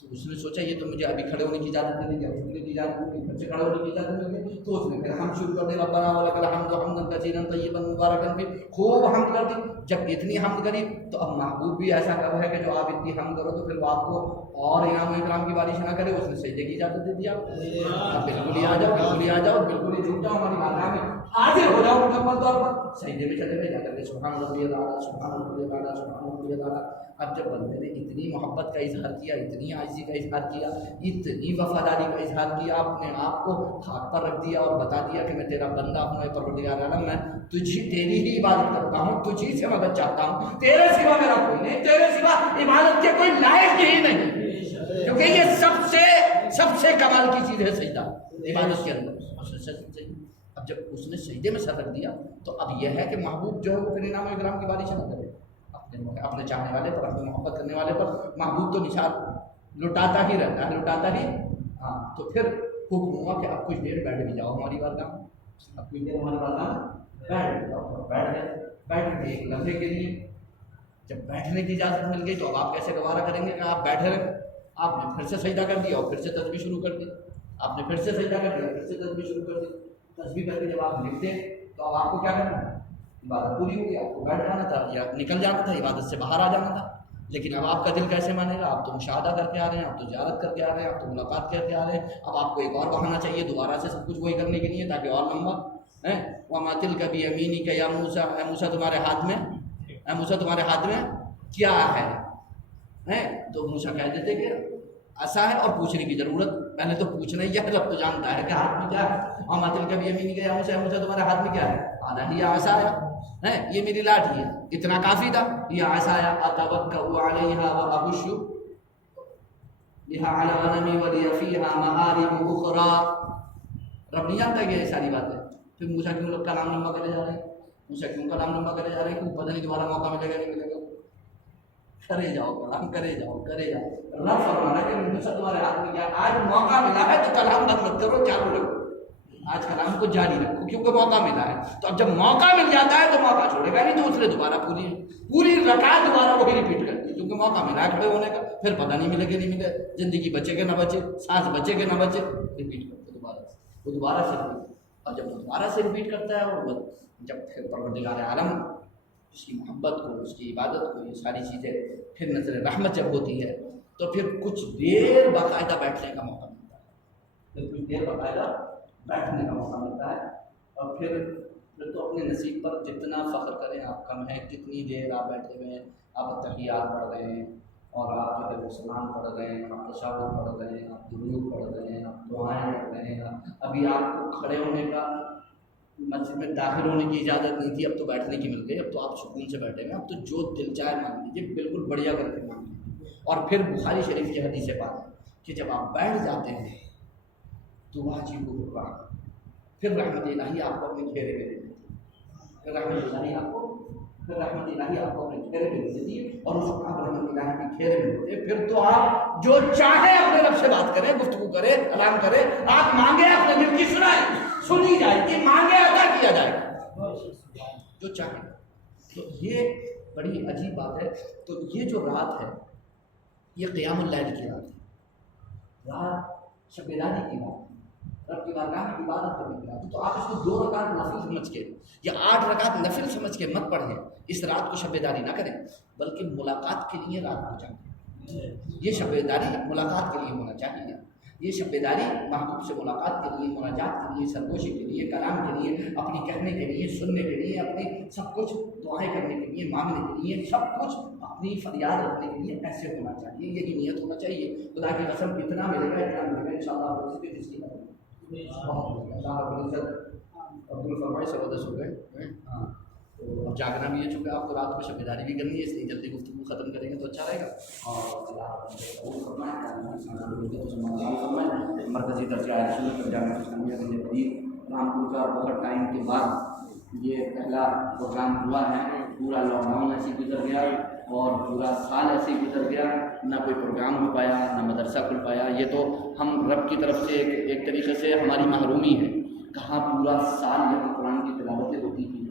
تو اس نے سوچا یہ تو مجھے ابھی کھڑے ہونے کی اجازت نہیں دی، جھکنے کی اجازت نہیں دی، پھر سے کھڑے ہونے کی اجازت نہیں دی، تو اس نے پھر ہم شروع کر دیا، ربنا ولک الحمد حمدا کثیرا طیبا مبارکا فیہ، خوب حمد کر دی۔ جب اتنی حمد کری تو اب محبوب بھی ایسا کب ہے کہ جو آپ اتنی حمد کرو تو پھر وہ آپ کو اور انعام و اکرام کی بارش نہ کرے؟ اس نے سجدے کی اجازت دے دی، آپ بالکل ہی آ جاؤ، بالکل ہی آ جاؤ، بالکل ہی جھک جاؤ، ہماری بارگاہ میں حاضر ہو جاؤ مکمل طور پر۔ سجدے میں چلے گئے، جا کر کے سبحان ربی الاعلیٰ، سبحان ربی الاعلیٰ، سبحان ربی الاعلیٰ۔ اب جب بندے نے اتنی محبت کا اظہار کیا، اتنی عاجزی کا اظہار کیا، اتنی وفاداری کا اظہار کیا، اپنے آپ کو ہاتھ پر رکھ دیا اور بتا دیا کہ میں تیرا بندہ ہوں، اے پروردگار عالم، میں تیری ہی عبادت کرتا ہوں، تجھی سے مدد چاہتا ہوں، تیرے سوا میرا کوئی نہیں، تیرے سوا عبادت کے کوئی لائق ہی نہیں، کیونکہ یہ سب سے کمال کی چیز ہے سجدہ عبادت کے اندر۔ اب جب اس نے سجدے میں سر رکھ دیا تو اب یہ ہے کہ محبوب جو ہے وہ پھر انعام و اکرام کی بارش نہ کرے اپنے چاہنے والے پر، اپنے محبت کرنے والے پر۔ محبوب تو نشان لٹاتا ہی رہتا ہے، لٹاتا ہی۔ ہاں تو پھر حکم ہوا کہ اب کچھ دیر بیٹھ بھی جاؤ ہماری بارگاہ میں، اب کچھ دیر ہماری بارگاہ میں بیٹھ بھی جاؤ۔ بیٹھ گئے، بیٹھ گئے ایک لمحے کے لیے۔ جب بیٹھنے کی اجازت مل گئی تو اب آپ کیسے گوارا کریں گے کہ آپ بیٹھے رہیں؟ آپ نے پھر سے سجدہ کر دیا اور پھر سے تسبیح شروع کر دی، آپ نے پھر سے سجدہ کر دیا، پھر سے تسبیح شروع کر دی۔ تسبیح کر کے جب آپ لکھتے تو اب آپ کو کیا کرنا ہے؟ عبادت پوری ہوگی، آپ کو بیٹھ جانا تھا یا نکل جانا تھا، عبادت سے باہر آ جانا تھا۔ لیکن اب آپ کا دل کیسے مانے گا؟ آپ تو مشاہدہ کر کے آ رہے ہیں، آپ تو زیارت کر کے آ رہے ہیں، آپ تو ملاقات کر کے آ رہے ہیں، اب آپ کو ایک اور بہانہ چاہیے دوبارہ سے سب کچھ وہی کرنے کے لیے تاکہ اور لمبا ہے۔ وَمَا تِلْكَ بِيَمِينِكَ يَا موسیٰ، اے موسیٰ تمہارے ہاتھ میں، اے موسیٰ تمہارے ہاتھ میں کیا ہے؟ تو موسیٰ کہہ دیتے کہ ایسا ہے، اور پوچھنے کی ضرورت پہلے تو پوچھنا ہی ہے، رب تو جانتا ہے کہ ہاتھ میں کیا ہے۔ وَمَا تِلْكَ بِيَمِينِكَ يَا موسیٰ، موسیٰ تمہارے ہاتھ میں کیا ہے؟ قَالَ هِيَ عَصَايَ، یہ میری لاٹھی ہے، اتنا کافی تھا۔ یہ عصایا اتوکأ علیہا وابش بہا علی غنمی ولی فیہا مآرب اخری۔ رب نہیں جانتا کہ یہ ساری باتیں؟ پھر موسیٰ کیوں کلام لمبا کرے جا رہے ہیں؟ موسیٰ کیوں کلام لمبا کرے جا رہے ہیں؟ پتہ نہیں دوبارہ موقع ملے گا نہیں ملے گا؟ کرے جاؤ کلام، کرے جاؤ، کرے جاؤ۔ رب فرمانا کہ موسیٰ تمہارے ہاتھ میں کیا؟ آج موقع ملا ہے تو کلام بند مت کرو، چالو رکھو، آج کلام کو جاری رکھو کیونکہ موقع ملا ہے۔ تو اب جب موقع مل جاتا ہے تو موقع چھوڑے گا نہیں، تو اس نے دوبارہ پوری رکعت دوبارہ وہی ریپیٹ کر دی کیونکہ موقع ملا ہے کھڑے ہونے کا۔ پھر پتہ نہیں ملے کہ نہیں ملے، زندگی بچے کہ نہ بچے، سانس بچے کہ نہ بچے، ریپیٹ کرتے دوبارہ سے، وہ دوبارہ سے ریپیٹ۔ اور جب وہ دوبارہ سے ریپیٹ کرتا ہے اور جب پھر پروردگار عالم اس کی محبت کو، اس کی عبادت کو، یہ ساری چیزیں پھر نظر رحمت جب ہوتی ہے تو پھر کچھ دیر باقاعدہ بیٹھنے کا موقع ملتا ہے، پھر کچھ دیر باقاعدہ بیٹھنے کا موقع ملتا ہے۔ اور پھر تو اپنے نصیب پر جتنا فخر کریں آپ کم ہے، کتنی دیر آپ بیٹھے ہوئے ہیں، آپ تحیات پڑھ رہے ہیں اور آپ جو ہے سلام پڑھ رہے ہیں، آپ تشہد پڑھ رہے ہیں، آپ درود پڑھ رہے ہیں، آپ دعائیں پڑھ رہے ہیں۔ ابھی آپ کو کھڑے ہونے کا، مسجد میں داخل ہونے کی اجازت نہیں تھی، اب تو بیٹھنے کی مل گئی، اب تو آپ سکون سے بیٹھے ہیں، اب تو جو دل چاہے مانگ لیجیے، بالکل بڑھیا کر کے مانگ لیجیے۔ اور پھر بخاری شریف کی حدیث سے بات ہے کہ جب آپ بیٹھ جاتے ہیں تو واجب ہوگا، پھر رحمت الہی آپ کو اپنے گھیرے میں دے دیتی ہے، پھر رحمت الہی آپ کو اپنے گھیرے میں دے دیتی ہے، اور اس وقت آپ رحمت الہی کے گھیرے میں ہوتے ہیں۔ پھر تو آپ جو چاہیں اپنے رب سے بات کریں، گفتگو کریں، کلام کریں، آپ مانگیں اپنے دل کی سنی جائے گی، مانگے عطا کیا جائے گا جو چاہیں۔ تو یہ بڑی عجیب بات ہے۔ تو یہ جو رات ہے یہ قیام اللیل کی رات ہے، رات شب بیداری کی رات ہے، رب کی بارگاہ میں عبادت کرنے کی رات ہے۔ تو آپ اس کو 2 رکعت نفل سمجھ کے یا 8 رکعت نفل سمجھ کے مت پڑھیں، اس رات کو شب بیداری نہ کریں، بلکہ ملاقات کے لیے رات کو جائیں۔ یہ شب بیداری ملاقات کے لیے ہونا چاہیے، یہ شب بیداری محبوب سے ملاقات کے لیے، مناجات کے لیے، سرگوشی کے لیے، کلام کے لیے، اپنی کہنے کے لیے، سننے کے لیے، اپنی سب کچھ دعائیں کرنے کے لیے، مانگنے کے لیے، سب کچھ اپنی فریاد رکھنے کے لیے ایسے ہونا چاہیے، یہی نیت ہونا چاہیے۔ خدا کی قسم اتنا ملے گا، اتنا ملے گا انشاءاللہ آپ کی کس کی اللہ رب العزت عبد الفرمائی سبدس ہو گئے۔ ہاں تو اب جاگنا بھی ہے، چونکہ آپ کو رات کو شب بیداری بھی کرنی ہے، اس لیے جلدی گفتگو ختم کریں گے تو اچھا رہے گا۔ اور مرکزی درجہ جامعہ اسلامیہ رامپور کا بہت ٹائم کے بعد یہ پہلا پروگرام ہوا ہے، پورا لاک ڈاؤن ایسے گزر گیا اور پورا سال ایسے ہی گزر گیا، نہ کوئی پروگرام ہو پایا، نہ مدرسہ کھل پایا۔ یہ تو ہم رب کی طرف سے ایک طریقے سے ہماری محرومی ہے۔ کہاں پورا سال یہاں قرآن کی تلاوتیں ہوتی تھیں،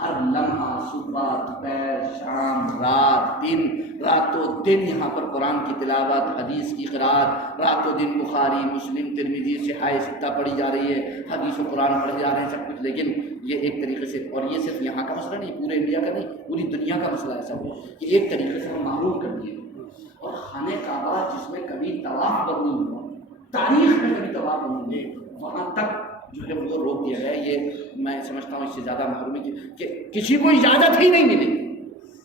ہر لمحہ، صبح، دوپہر، شام، رات، دن، راتوں دن یہاں پر قرآن کی تلاوت، حدیث کی قرأت، راتوں دن بخاری، مسلم، ترمذی، صحیح ستہ پڑھی جا رہی ہے، حدیث و قرآن پڑھے جا رہے ہیں، سب کچھ۔ لیکن یہ ایک طریقے سے، اور یہ صرف یہاں کا مسئلہ نہیں، پورے انڈیا کا نہیں، پوری دنیا کا مسئلہ ایسا ہوا کہ ایک طریقے سے ہم محروم کر دیے۔ اور خانہ کعبہ جس میں کبھی طواف پر نہیں ہوا، تاریخ میں کبھی طواف نہیں ہوا، وہاں تک جو ہے وہ روک دیا گیا۔ یہ میں سمجھتا ہوں اس سے زیادہ محرومی کہ کسی کو اجازت ہی نہیں ملی،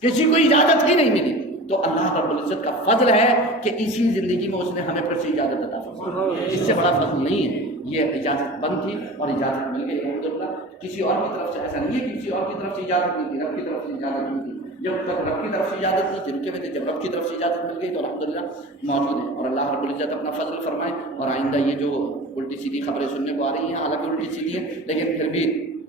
کسی کو اجازت ہی نہیں ملی۔ تو اللہ رب العزت کا فضل ہے کہ اسی زندگی میں اس نے ہمیں پھر سے اجازت عطا فرمائی، اس سے بڑا فضل نہیں ہے۔ یہ اجازت بند تھی اور اجازت مل گئی الحمدللہ۔ کسی اور کی طرف سے ایسا نہیں ہے کہ کسی اور کی طرف سے اجازت نہیں تھی، رب کی طرف سے اجازت نہیں تھی۔ جب تک رب کی طرف سے اجازت نہیں تھی رکے ہوئے تھے، جب رب کی طرف سے اجازت مل گئی تو الحمدللہ موجود ہیں۔ اور اللہ رب العزت اپنا فضل فرمائے، اور آئندہ یہ جو الٹی سیدھی خبریں سننے کو آ رہی ہیں، حالانکہ الٹی سیدھی ہیں لیکن پھر بھی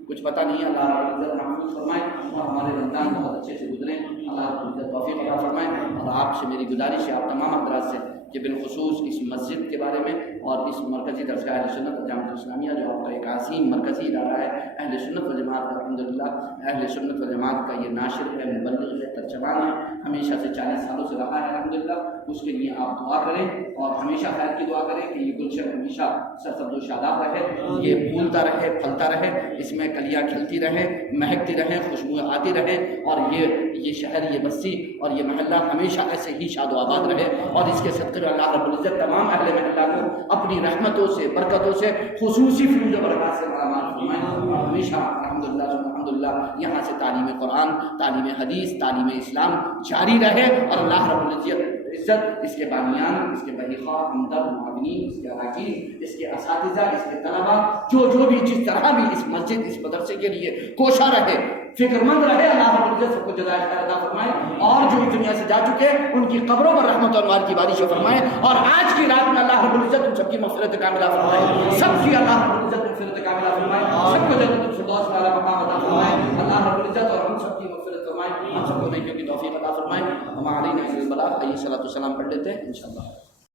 کچھ پتہ نہیں ہے، اللہ رب العزت محفوظ فرمائے اور ہمارے رمضان بہت اچھے سے گزریں، اللہ رب العزت توفیق عطا فرمائے۔ اور آپ سے میری گزارش ہے، آپ تمام حضرات سے، کہ بالخصوص اس مسجد کے بارے میں اور اس مرکزی درسگاہ اہل سنت جامعۃ الاسلامیہ جو آپ کا ایک عظیم مرکزی ادارہ ہے، اہل سنت والجماعت کا الحمدللہ، اہل سنت والجماعت کا یہ ناشر ہے، مبلغ ہے، ترجمان ہے، ہمیشہ سے 40 سالوں سے رہا ہے الحمدللہ۔ اس کے لیے آپ دعا کریں اور ہمیشہ خیر کی دعا کریں کہ یہ گلشن ہمیشہ سرسبز و شاداب رہے، یہ پھولتا رہے، پھلتا رہے، اس میں کلیاں کھلتی رہیں، مہکتی رہیں، خوشبوئیں آتی رہیں، اور یہ شہر، یہ بستی اور یہ محلہ ہمیشہ ایسے ہی شاد و آباد رہے۔ اور اس کے صدقے اللہ رب العزت تمام اہل محلہ کو اپنی رحمتوں سے، برکتوں سے، خصوصی فیوز و برکات سے مالامال فرمائے، اور ہمیشہ الحمدللہ الحمدللہ یہاں سے تعلیم قرآن، تعلیم حدیث، تعلیم اسلام جاری رہے، اور اللہ رب العزت اس کے بانیان، اس کے بحیخواہ، ہمدرد، معاونین، اس کے اراکین، اس کے اساتذہ، اس کے طلباء، جو بھی جس طرح بھی اس مسجد، اس مدرسے کے لیے کوشاں رہے، فکر مند رہے، اللہ رب العزت سب کو جزائے خیر عطا فرمائے، اور جو اس دنیا سے جا چکے ان کی قبروں پر رحمت اور انوار کی بارش فرمائے، اور آج کی رات میں اللہ رب العزت ان سب کی مغفرت کاملہ فرمائے، سب کی اللہ رب العزت مغفرت کاملہ فرمائے، سب کو جنت الفردوس میں اعلیٰ مقام عطا فرمائے، اللہ رب العزت، اور ہم سب کی مغفرت فرمائے، ہم سب کو نیکیوں کی توفیق عطا فرمائے۔ ہم علینا البلاغ، آئیے صلاۃ والسلام پڑھ لیتے ہیں انشاءاللہ۔